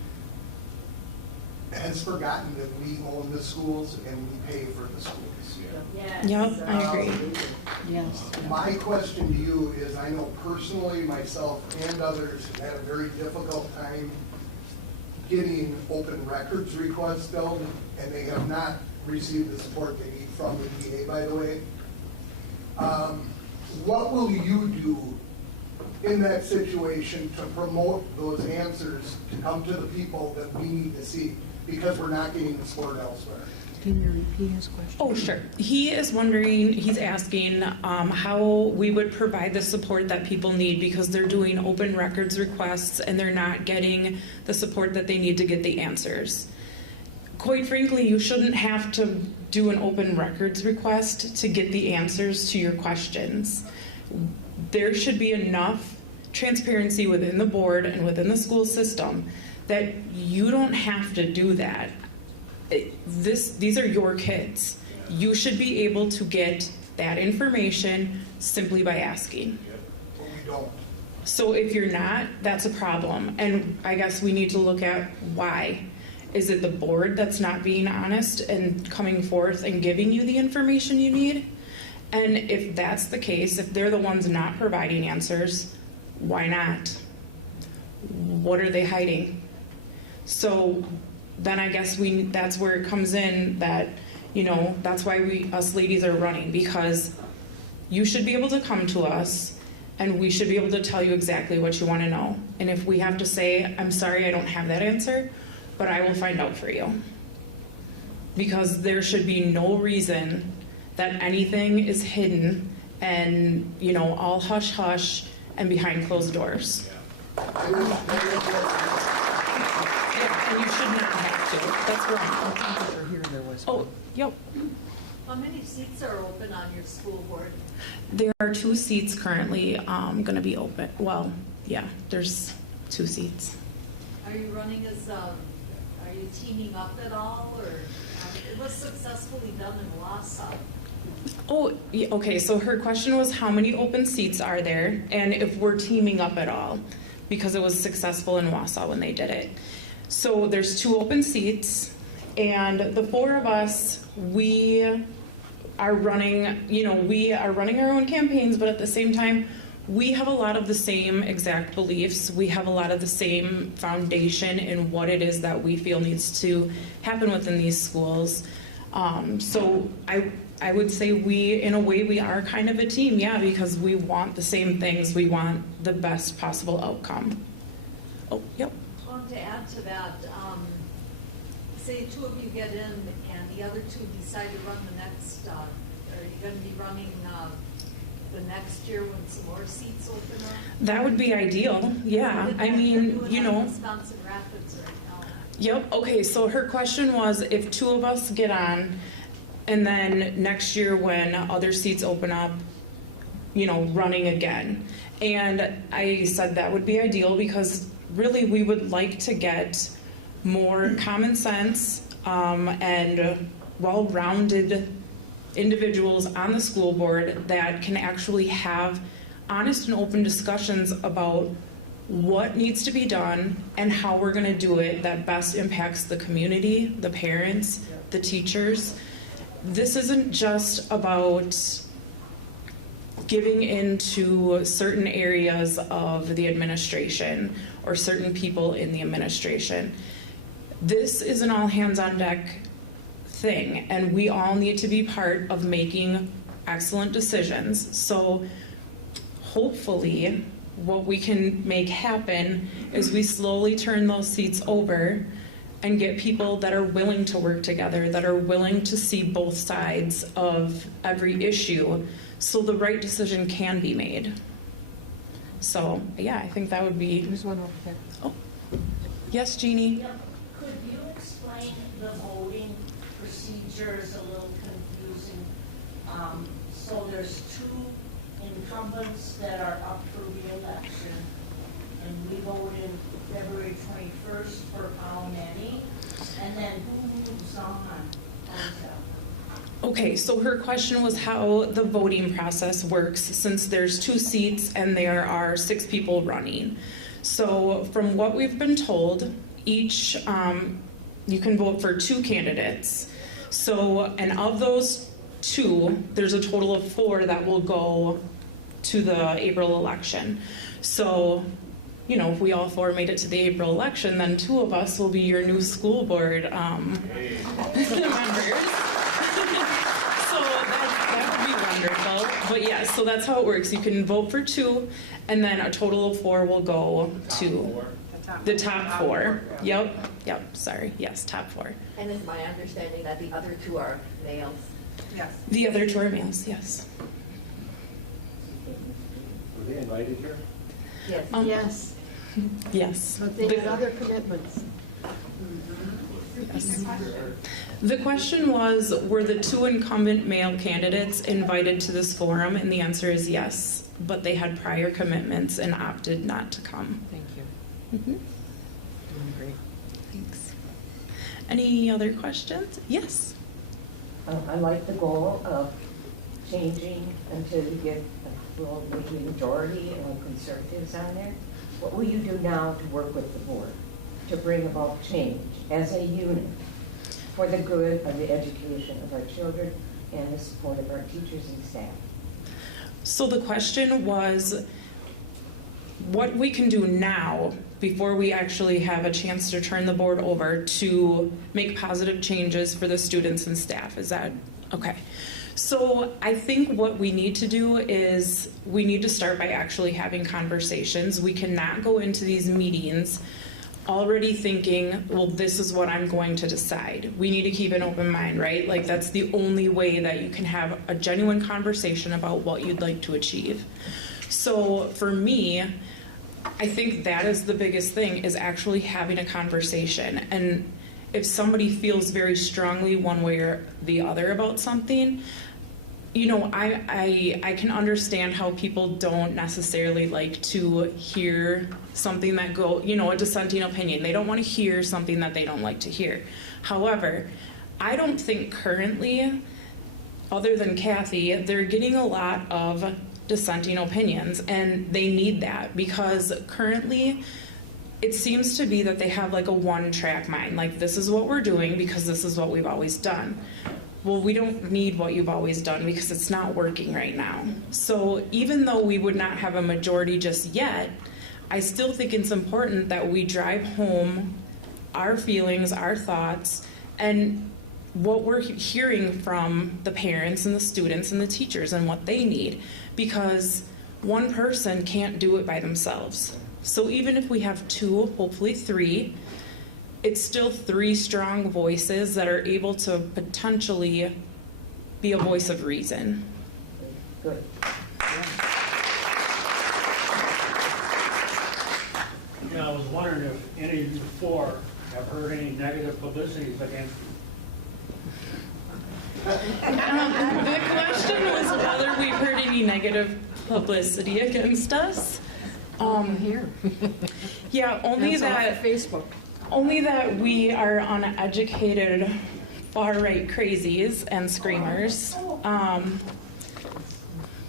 has forgotten that we own the schools and we pay for the schools. Yes. Yep, I agree. Yes. My question to you is, I know personally myself and others have had a very difficult time getting open records requests filled, and they have not received the support they need from the DA, by the way. What will you do in that situation to promote those answers to come to the people that we need to see, because we're not getting the support elsewhere? Can you repeat his question? Oh, sure. He is wondering, he's asking how we would provide the support that people need because they're doing open records requests and they're not getting the support that they need to get the answers. Quite frankly, you shouldn't have to do an open records request to get the answers to your questions. There should be enough transparency within the board and within the school system that you don't have to do that. These are your kids. You should be able to get that information simply by asking. But we don't. So if you're not, that's a problem. And I guess we need to look at why. Is it the board that's not being honest and coming forth and giving you the information you need? And if that's the case, if they're the ones not providing answers, why not? What are they hiding? So then I guess that's where it comes in that, you know, that's why us ladies are running, because you should be able to come to us and we should be able to tell you exactly what you want to know. And if we have to say, I'm sorry, I don't have that answer, but I will find out for you. Because there should be no reason that anything is hidden and, you know, all hush hush and behind closed doors. I wish And you should not have to. That's wrong. Oh, yep. How many seats are open on your school board? There are 2 seats currently going to be open. Well, yeah, there's 2 seats. Are you running as, are you teaming up at all, or it was successfully done in Wausau? Oh, yeah, okay, so her question was how many open seats are there and if we're teaming up at all, because it was successful in Wausau when they did it. So there's 2 open seats, and the 4 of us, we are running, you know, we are running our own campaigns, but at the same time, we have a lot of the same exact beliefs. We have a lot of the same foundation in what it is that we feel needs to happen within these schools. So I would say in a way, we are kind of a team, yeah, because we want the same things. We want the best possible outcome. Oh, yep. To add to that, say 2 of you get in and the other 2 decide to run the next, are you going to be running the next year when some more seats open up? That would be ideal, yeah. I mean, you know. Wisconsin Rapids right now. Yep, okay, so her question was if 2 of us get on and then next year when other seats open up, you know, running again. And I said that would be ideal because really we would like to get more common sense and well-rounded individuals on the school board that can actually have honest and open discussions about what needs to be done and how we're going to do it that best impacts the community, the parents, the teachers. This isn't just about giving into certain areas of the administration or certain people in the administration. This is an all hands on deck thing, and we all need to be part of making excellent decisions. So hopefully what we can make happen is we slowly turn those seats over and get people that are willing to work together, that are willing to see both sides of every issue so the right decision can be made. So, yeah, I think that would be... There's one over there. Oh. Yes, Jeannie? Yep. Could you explain the voting procedure? Is a little confusing. So there's 2 incumbents that are up for re-election, and we voted February 21st for how many? And then who moves on? Okay, so her question was how the voting process works since there's 2 seats and there are 6 people running. So from what we've been told, each, you can vote for 2 candidates. So, and of those 2, there's a total of 4 that will go to the April election. So, you know, if we all 4 made it to the April election, then 2 of us will be your new school board members. So that would be wonderful. But yeah, so that's how it works. You can vote for 2, and then a total of 4 will go to... The top four. Yep, sorry. Yes, top four. And it's my understanding that the other two are males. Yes. The other two are males, yes. Were they invited here? Yes. Yes, Yes. but they had other commitments. Yes. The question was, were the two incumbent male candidates invited to this forum? And the answer is yes, but they had prior commitments and opted not to come. Thank you. Mhm. Doing great. Thanks. Any other questions? Yes. I like the goal of changing until you get well, maybe a majority of conservatives on there. What will you do now to work with the board to bring about change as a unit for the good of the education of our children and the support of our teachers and staff? So the question was what we can do now before we actually have a chance to turn the board over to make positive changes for the students and staff. Is that okay? So I think what we need to do is we need to start by actually having conversations. We cannot go into these meetings already thinking, well, this is what I'm going to decide. We need to keep an open mind, right? Like that's the only way that you can have a genuine conversation about what you'd like to achieve. So for me, I think that is the biggest thing, is actually having a conversation. And if somebody feels very strongly one way or the other about something, you know, I can understand how people don't necessarily like to hear something that a dissenting opinion. They don't want to hear something that they don't like to hear. However, I don't think currently, other than Kathy, they're getting a lot of dissenting opinions, and they need that because currently it seems to be that they have like a one-track mind, like this is what we're doing because this is what we've always done. Well, we don't need what you've always done because it's not working right now. So even though we would not have a majority just yet, I still think it's important that we drive home our feelings, our thoughts, and what we're hearing from the parents and the students and the teachers and what they need, because one person can't do it by themselves. So even if we have two, hopefully three, it's still three strong voices that are able to potentially be a voice of reason. Good. Yeah, I was wondering if any of you four have heard any negative publicity against you. The question was whether we've heard any negative publicity against us. Here. Yeah, only That's off that Facebook. Only that we are uneducated far-right crazies and screamers.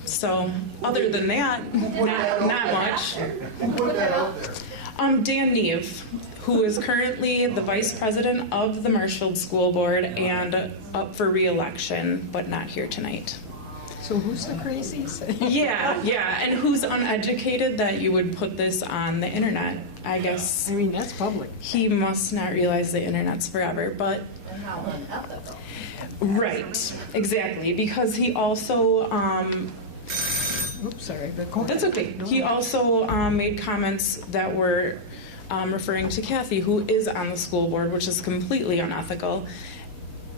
So other than that, not much. Who put that out there? Dan Neve, who is currently the vice president of the Marshfield School Board and up for re-election, but not here tonight. So who's the crazies? Yeah, and who's uneducated that you would put this on the internet, I guess. I mean, that's public. He must not realize the internet's forever, but... And how unethical. Right, exactly, because he also... Oops, sorry. But go That's ahead. okay. No, He no. also made comments that were referring to Kathy, who is on the school board, which is completely unethical,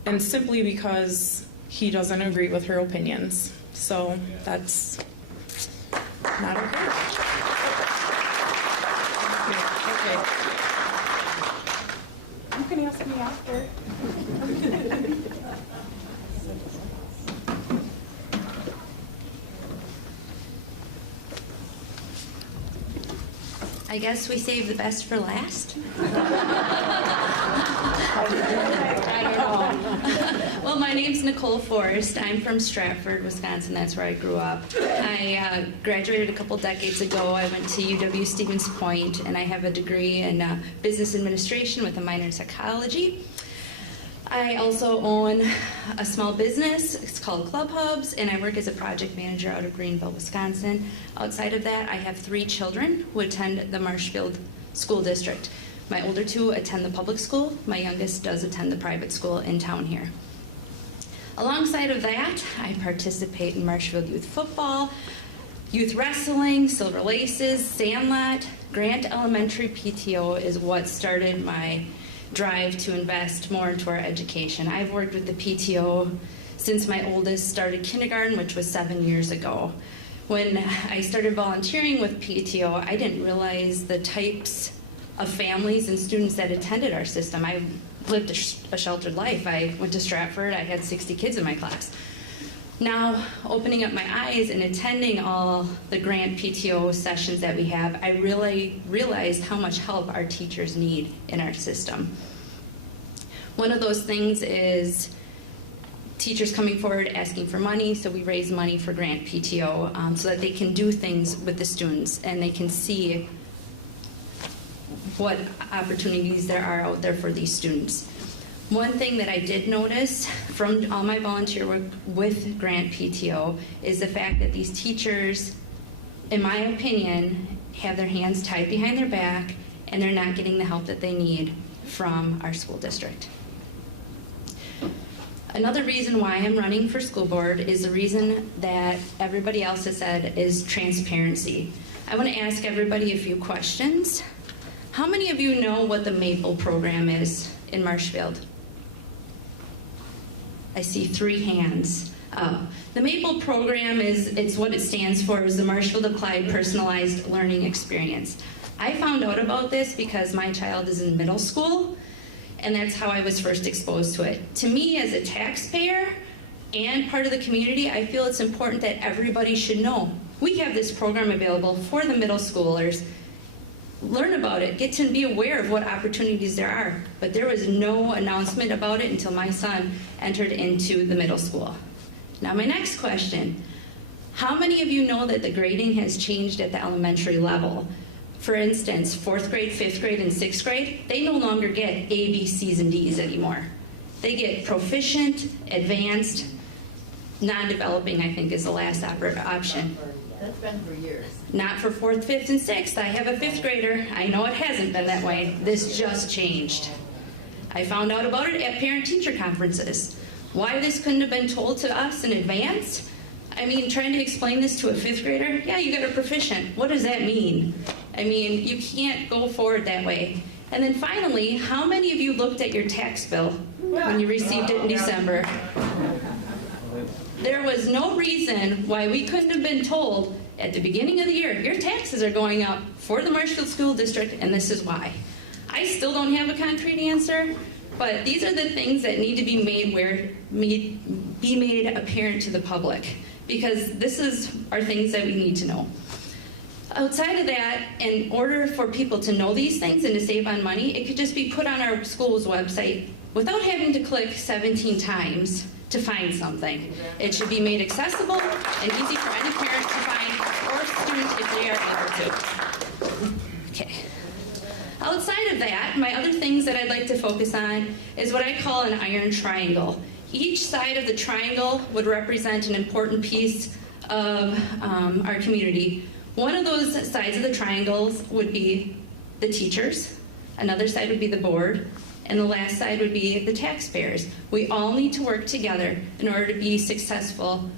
and simply because he doesn't agree with her opinions. So that's not okay. Okay. You can ask me after. I guess we save the best for last. I don't know. Well, my name's Nicole Forrest. I'm from Stratford, Wisconsin. That's where I grew up. I graduated a couple decades ago. I went to UW Stevens Point, and I have a degree in business administration with a minor in psychology. I also own a small business. It's called Club Hubs, and I work as a project manager out of Greenville, Wisconsin. Outside of that, I have 3 children who attend the Marshfield School District. My older 2 attend the public school. My youngest does attend the private school in town here. Alongside of that, I participate in Marshfield Youth Football, Youth wrestling, Silver Laces, Sandlot, Grant Elementary PTO is what started my drive to invest more into our education. I've worked with the PTO since my oldest started kindergarten, which was 7 years ago. When I started volunteering with PTO, I didn't realize the types of families and students that attended our system. I lived a sheltered life. I went to Stratford. I had 60 kids in my class. Now, opening up my eyes and attending all the Grant PTO sessions that we have, I really realized how much help our teachers need in our system. One of those things is teachers coming forward asking for money, so we raise money for Grant PTO so that they can do things with the students and they can see what opportunities there are out there for these students. One thing that I did notice from all my volunteer work with Grant PTO is the fact that these teachers, in my opinion, have their hands tied behind their back and they're not getting the help that they need from our school district. Another reason why I'm running for school board is the reason that everybody else has said is transparency. I want to ask everybody a few questions. How many of you know what the MAPLE program is in Marshfield? I see 3 hands. The MAPLE program it's what it stands for, is the Marshfield Applied Personalized Learning Experience. I found out about this because my child is in middle school, and that's how I was first exposed to it. To me, as a taxpayer and part of the community, I feel it's important that everybody should know. We have this program available for the middle schoolers. Learn about it, get to be aware of what opportunities there are. But there was no announcement about it until my son entered into the middle school. Now my next question, how many of you know that the grading has changed at the elementary level? For instance, 4th grade, 5th grade, and 6th grade, they no longer get A, B, C's, and D's anymore. They get proficient, advanced, non-developing, I think, is the last option. That's been for years. Not for 4th, 5th, and 6th. I have a 5th grader. I know it hasn't been that way. This just changed. I found out about it at parent-teacher conferences. Why this couldn't have been told to us in advance? I mean, trying to explain this to a 5th grader, yeah, you got a proficient. What does that mean? I mean, you can't go forward that way. And then finally, how many of you looked at your tax bill when you received it in December? There was no reason why we couldn't have been told at the beginning of the year, your taxes are going up for the Marshfield School District, and this is why. I still don't have a concrete answer, but these are the things that need to be made apparent to the public, because this are things that we need to know. Outside of that, in order for people to know these things and to save on money, it could just be put on our school's website without having to click 17 times to find something. It should be made accessible and easy for any parent to find, or student if they are able to. Okay. Outside of that, my other things that I'd like to focus on is what I call an iron triangle. Each side of the triangle would represent an important piece of our community. One of those sides of the triangles would be the teachers, another side would be the board, and the last side would be the taxpayers. We all need to work together in order to be successful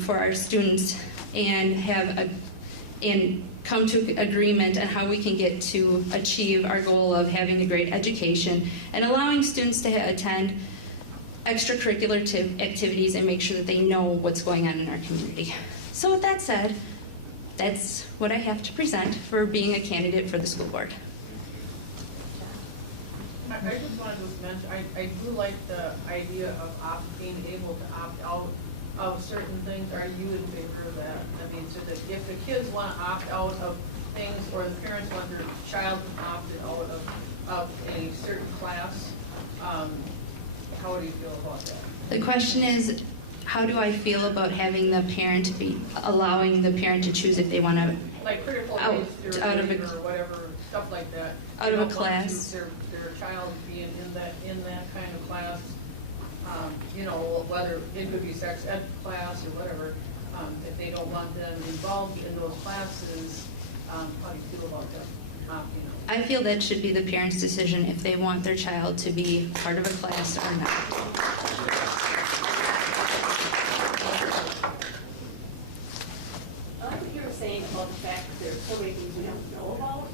for our students and come to agreement on how we can get to achieve our goal of having a great education and allowing students to attend extracurricular activities and make sure that they know what's going on in our community. So with that said, that's what I have to present for being a candidate for the school board. I just wanted to mention, I do like the idea of being able to opt out of certain things. Are you in favor of that? I mean, so that if the kids want to opt out of things, or the parents want their child to opt out of a certain class, how do you feel about that? The question is, how do I feel about having the parent allowing the parent to choose if they want to like critical out race of a or whatever, stuff like that. out of a They don't want class? Their child being in that kind of class, you know, whether it could be sex ed class or whatever. If they don't want them involved in those classes, how do you feel about that? I feel that should be the parent's decision if they want their child to be part of a class or not. Your about the fact that there's so many things we don't know about.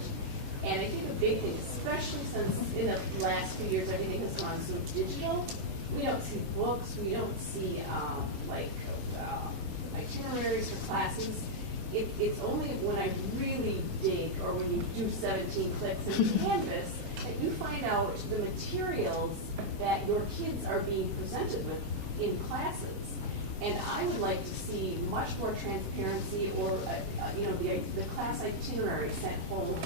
And I think a big thing, especially since in the last few years everything has gone so digital, we don't see books, we don't see itineraries for classes. It's only when I really dig, or when you do 17 clicks in Canvas, that you find out the materials that your kids are being presented with in classes. And I would like to see much more transparency, or the class itinerary sent home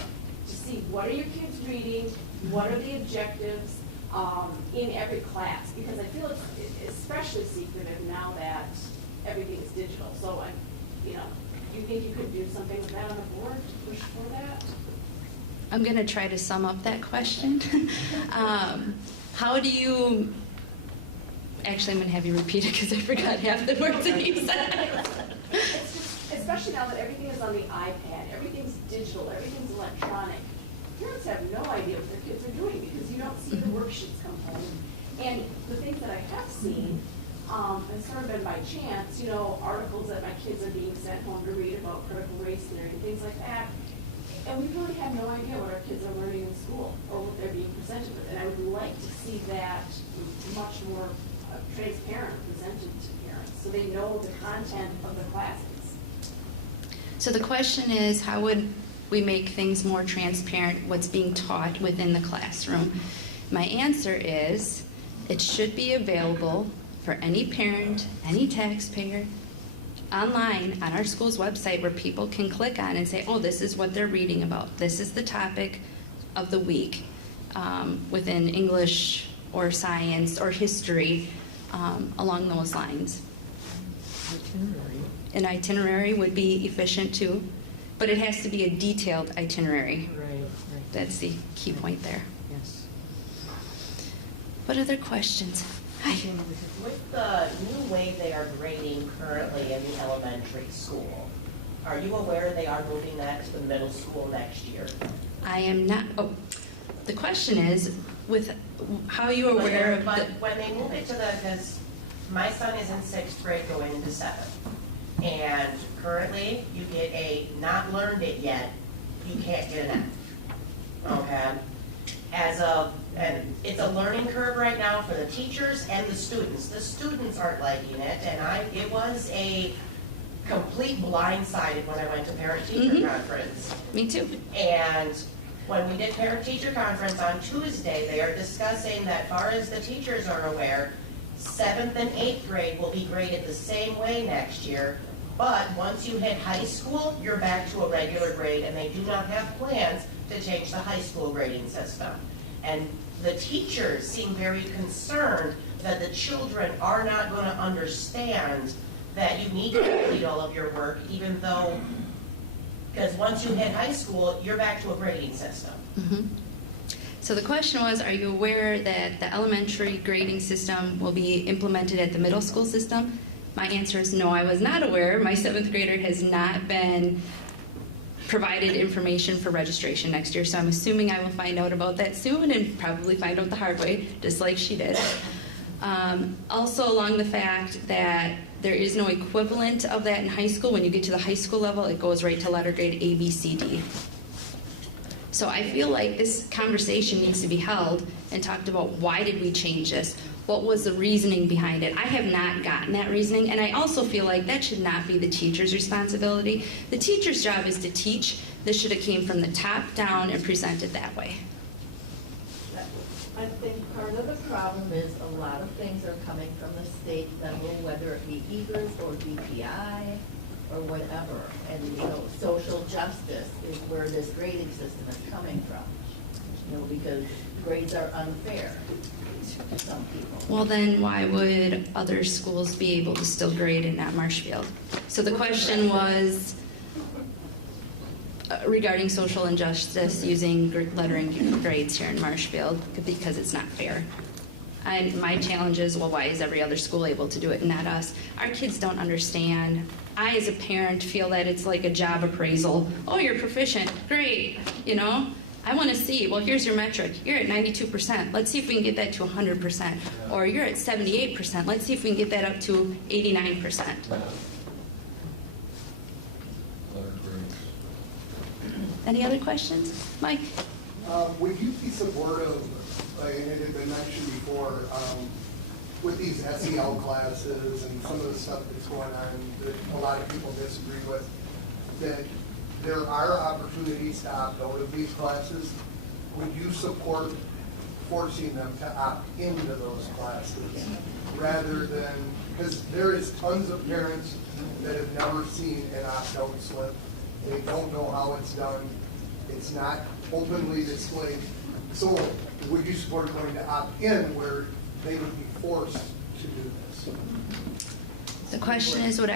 to see what are your kids reading, what are the objectives in every class, because I feel it's especially secretive now that everything is digital. So do you think you could do something with that on the board to push for that? I'm going to try to sum up that question. How do you... Actually, I'm going to have you repeat it because I forgot half the words that you said. It's just, especially now that everything is on the iPad, everything's digital, everything's electronic. Parents have no idea what their kids are doing because you don't see the worksheets come home. And the things that I have seen, it's sort of been by chance, articles that my kids are being sent home to read about critical race theory and things like that. And we really have no idea what our kids are learning in school or what they're being presented with. And I would like to see that much more transparent presented to parents so they know the content of the classes. So the question is, how would we make things more transparent, what's being taught within the classroom? My answer is, it should be available for any parent, any taxpayer, online on our school's website, where people can click on and say, oh, this is what they're reading about. This is the topic of the week within English or science or history, along those lines. An itinerary would be efficient too, but it has to be a detailed itinerary. Right. That's the key point there. Yes. What other questions? Hi. With the new way they are grading currently in the elementary school, are you aware they are moving that to the middle school next year? I am not. Oh, the question is, with how are you aware of But when they move it to because my son is in 6th grade going into 7th, and currently you get a not learned it yet, you can't get an F. Okay? And it's a learning curve right now for the teachers and the students. The students aren't liking it, and it was a complete blindsided when I went to parent-teacher conference. Me too. And when we did parent-teacher conference on Tuesday, they are discussing that, far as the teachers are aware, 7th and 8th grade will be graded the same way next year. But once you hit high school, you're back to a regular grade, and they do not have plans to change the high school grading system. And the teachers seem very concerned that the children are not going to understand that you need to complete all of your work, even though, because once you hit high school, you're back to a grading system. Mm-hmm. So the question was, are you aware that the elementary grading system will be implemented at the middle school system? My answer is no, I was not aware. My 7th grader has not been provided information for registration next year, so I'm assuming I will find out about that soon and probably find out the hard way, just like she did. Also along the fact that there is no equivalent of that in high school. When you get to the high school level, it goes right to letter grade A, B, C, D. So I feel like this conversation needs to be held and talked about, why did we change this? What was the reasoning behind it? I have not gotten that reasoning, and I also feel like that should not be the teacher's responsibility. The teacher's job is to teach. This should have came from the top down and presented that way. I think part of the problem is a lot of things are coming from the state level, whether it be EGRS or DPI or whatever. And, social justice is where this grading system is coming from, because grades are unfair to some people. Well, then why would other schools be able to still grade and not Marshfield? So the question was regarding social injustice using lettering grades here in Marshfield because it's not fair. And my challenge is, well, why is every other school able to do it and not us? Our kids don't understand. I, as a parent, feel that it's like a job appraisal. Oh, you're proficient. Great. I want to see, well, here's your metric. You're at 92%. Let's see if we can get that to 100%. Or you're at 78%. Let's see if we can get that up to 89%. Any other questions? Mike? Would you be supportive, and it had been mentioned before, with these SEL classes and some of the stuff that's going on that a lot of people disagree with, that there are opportunities to opt out of these classes? Would you support forcing them to opt into those classes rather than, because there is tons of parents that have never seen an opt-out slip. They don't know how it's done. It's not openly displayed. So would you support going to opt in where they would be forced to do this? The question is, would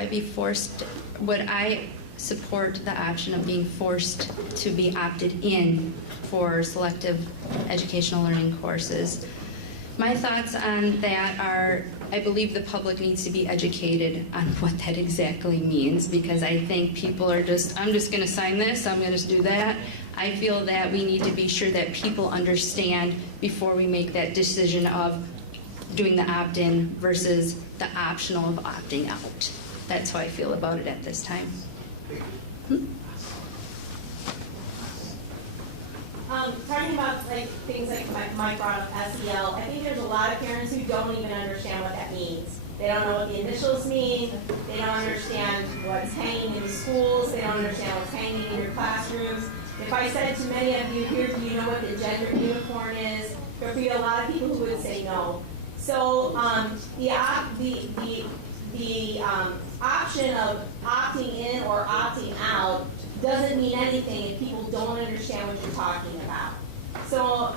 I support the option of being forced to be opted in for selective educational learning courses? My thoughts on that are, I believe the public needs to be educated on what that exactly means, because I think people are I'm just going to sign this, I'm going to do that. I feel that we need to be sure that people understand before we make that decision of doing the opt-in versus the optional of opting out. That's how I feel about it at this time. Talking about things like Mike brought up SEL, I think there's a lot of parents who don't even understand what that means. They don't know what the initials mean. They don't understand what's hanging in the schools. They don't understand what's hanging in your classrooms. If I said to many of you, here, do you know what the gender unicorn is? There would be a lot of people who would say no. So the option of opting in or opting out doesn't mean anything if people don't understand what you're talking about. So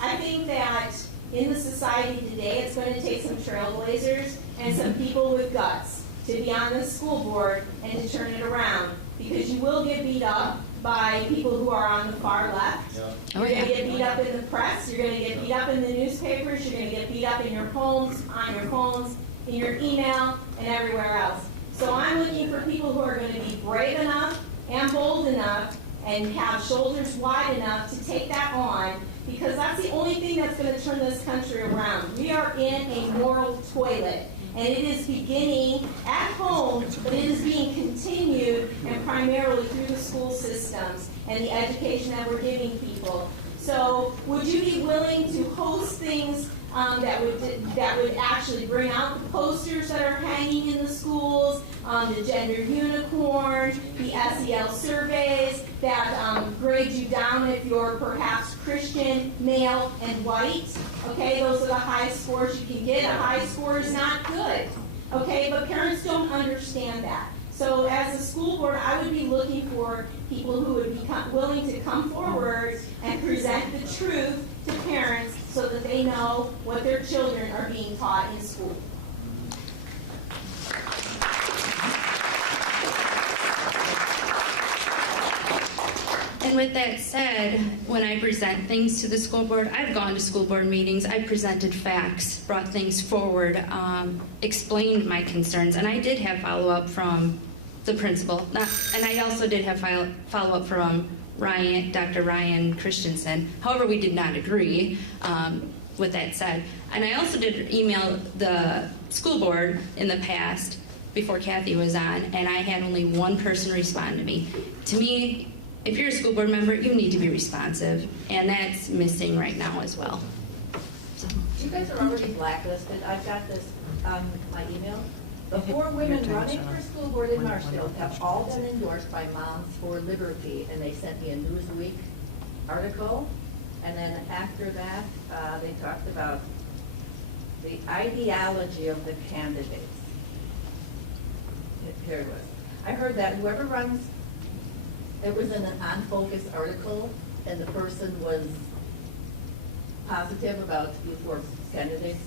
I think that in the society today, it's going to take some trailblazers and some people with guts to be on the school board and to turn it around, because you will get beat up by people who are on the far left. Yeah. You're going to get beat up in the press. You're going to get beat up in the newspapers. You're going to get beat up in your homes, on your phones, in your email, and everywhere else. So I'm looking for people who are going to be brave enough and bold enough and have shoulders wide enough to take that on, because that's the only thing that's going to turn this country around. We are in a moral toilet, and it is beginning at home, but it is being continued and primarily through the school systems and the education that we're giving people. So would you be willing to host things that would actually bring out the posters that are hanging in the schools, the gender unicorn, the SEL surveys that grade you down if you're perhaps Christian, male, and white? Okay, those are the highest scores you can get. A high score is not good. Okay, but parents don't understand that. So as a school board, I would be looking for people who would be willing to come forward and present the truth to parents so that they know what their children are being taught in school. And with that said, when I present things to the school board, I've gone to school board meetings, I've presented facts, brought things forward, explained my concerns, and I did have follow-up from the principal, and I also did have follow-up from Dr. Ryan Christensen. However, we did not agree with that said. And I also did email the school board in the past before Kathy was on, and I had only one person respond to me. To me, if you're a school board member, you need to be responsive, and that's missing right now as well. So. You guys are already blacklisted. I've got this on my email. The 4 women running for school board in Marshfield have all been endorsed by Moms for Liberty, and they sent me a Newsweek article. And then after that, they talked about the ideology of the candidates. Here it was. I heard that whoever runs, it was in an On Focus article, and the person was positive about before candidates.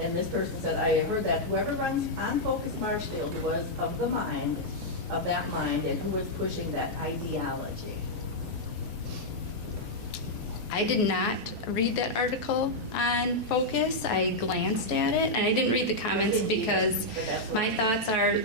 And this person said, I heard that whoever runs On Focus Marshfield was of that mind, and who was pushing that ideology. I did not read that article on Focus. I glanced at it, and I didn't read the comments because my thoughts are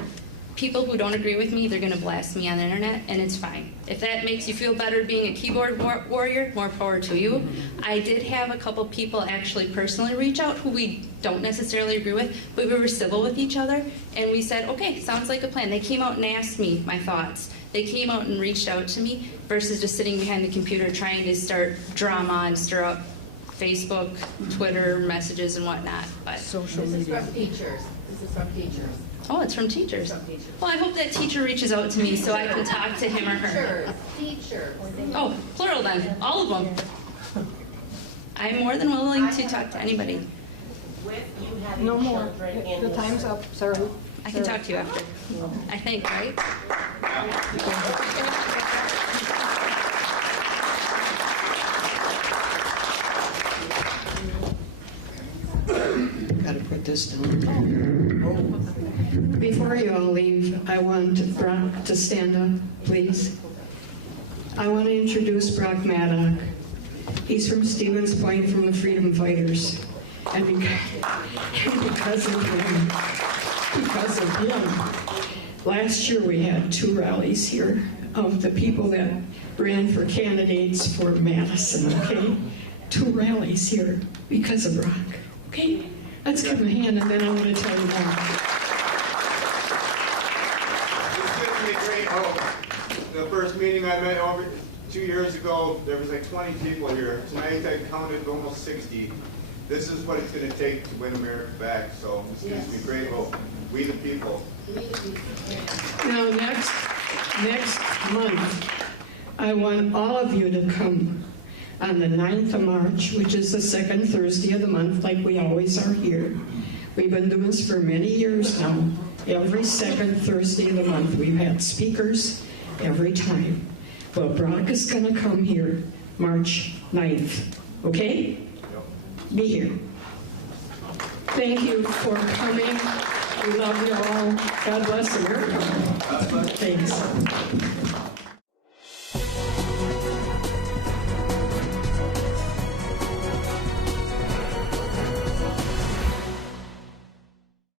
people who don't agree with me, they're going to blast me on the internet, and it's fine. If that makes you feel better being a keyboard warrior, more power to you. I did have a couple people actually personally reach out who we don't necessarily agree with, but we were civil with each other, and we said, okay, sounds like a plan. They came out and asked me my thoughts. They came out and reached out to me versus just sitting behind the computer trying to start drama and stir up Facebook, Twitter messages and whatnot. But Social media. This is from teachers. This is from teachers. Oh, it's from teachers. Well, I hope that teacher reaches out to me so I can talk to him or her. Teachers. Oh, plural then, all of them. I'm more than willing to talk to anybody. With you having No more. children in The the time's up, sorry. I can talk to you after. I think, right? Gotta put this down. Before you all leave, I want Brock to stand up, please. I want to introduce Brock Maddock. He's from Stevens Point, from the Freedom Fighters. And because of him, last year we had 2 rallies here of the people that ran for candidates for Madison, okay? 2 rallies here because of Brock, okay? Let's give him a hand, and then I'm going to tell you more. This gives me great hope. The first meeting I met over 2 years ago, there was like 20 people here. Tonight I counted almost 60. This is what it's going to take to win America back, so this gives me great hope. We the people. Now, next month, I want all of you to come on the 9th of March, which is the 2nd Thursday of the month, like we always are here. We've been doing this for many years now. Every 2nd Thursday of the month, we've had speakers every time. Well, Brock is going to come here March 9th, okay? Be here. Thank you for coming. We love you all. God bless America. Thanks.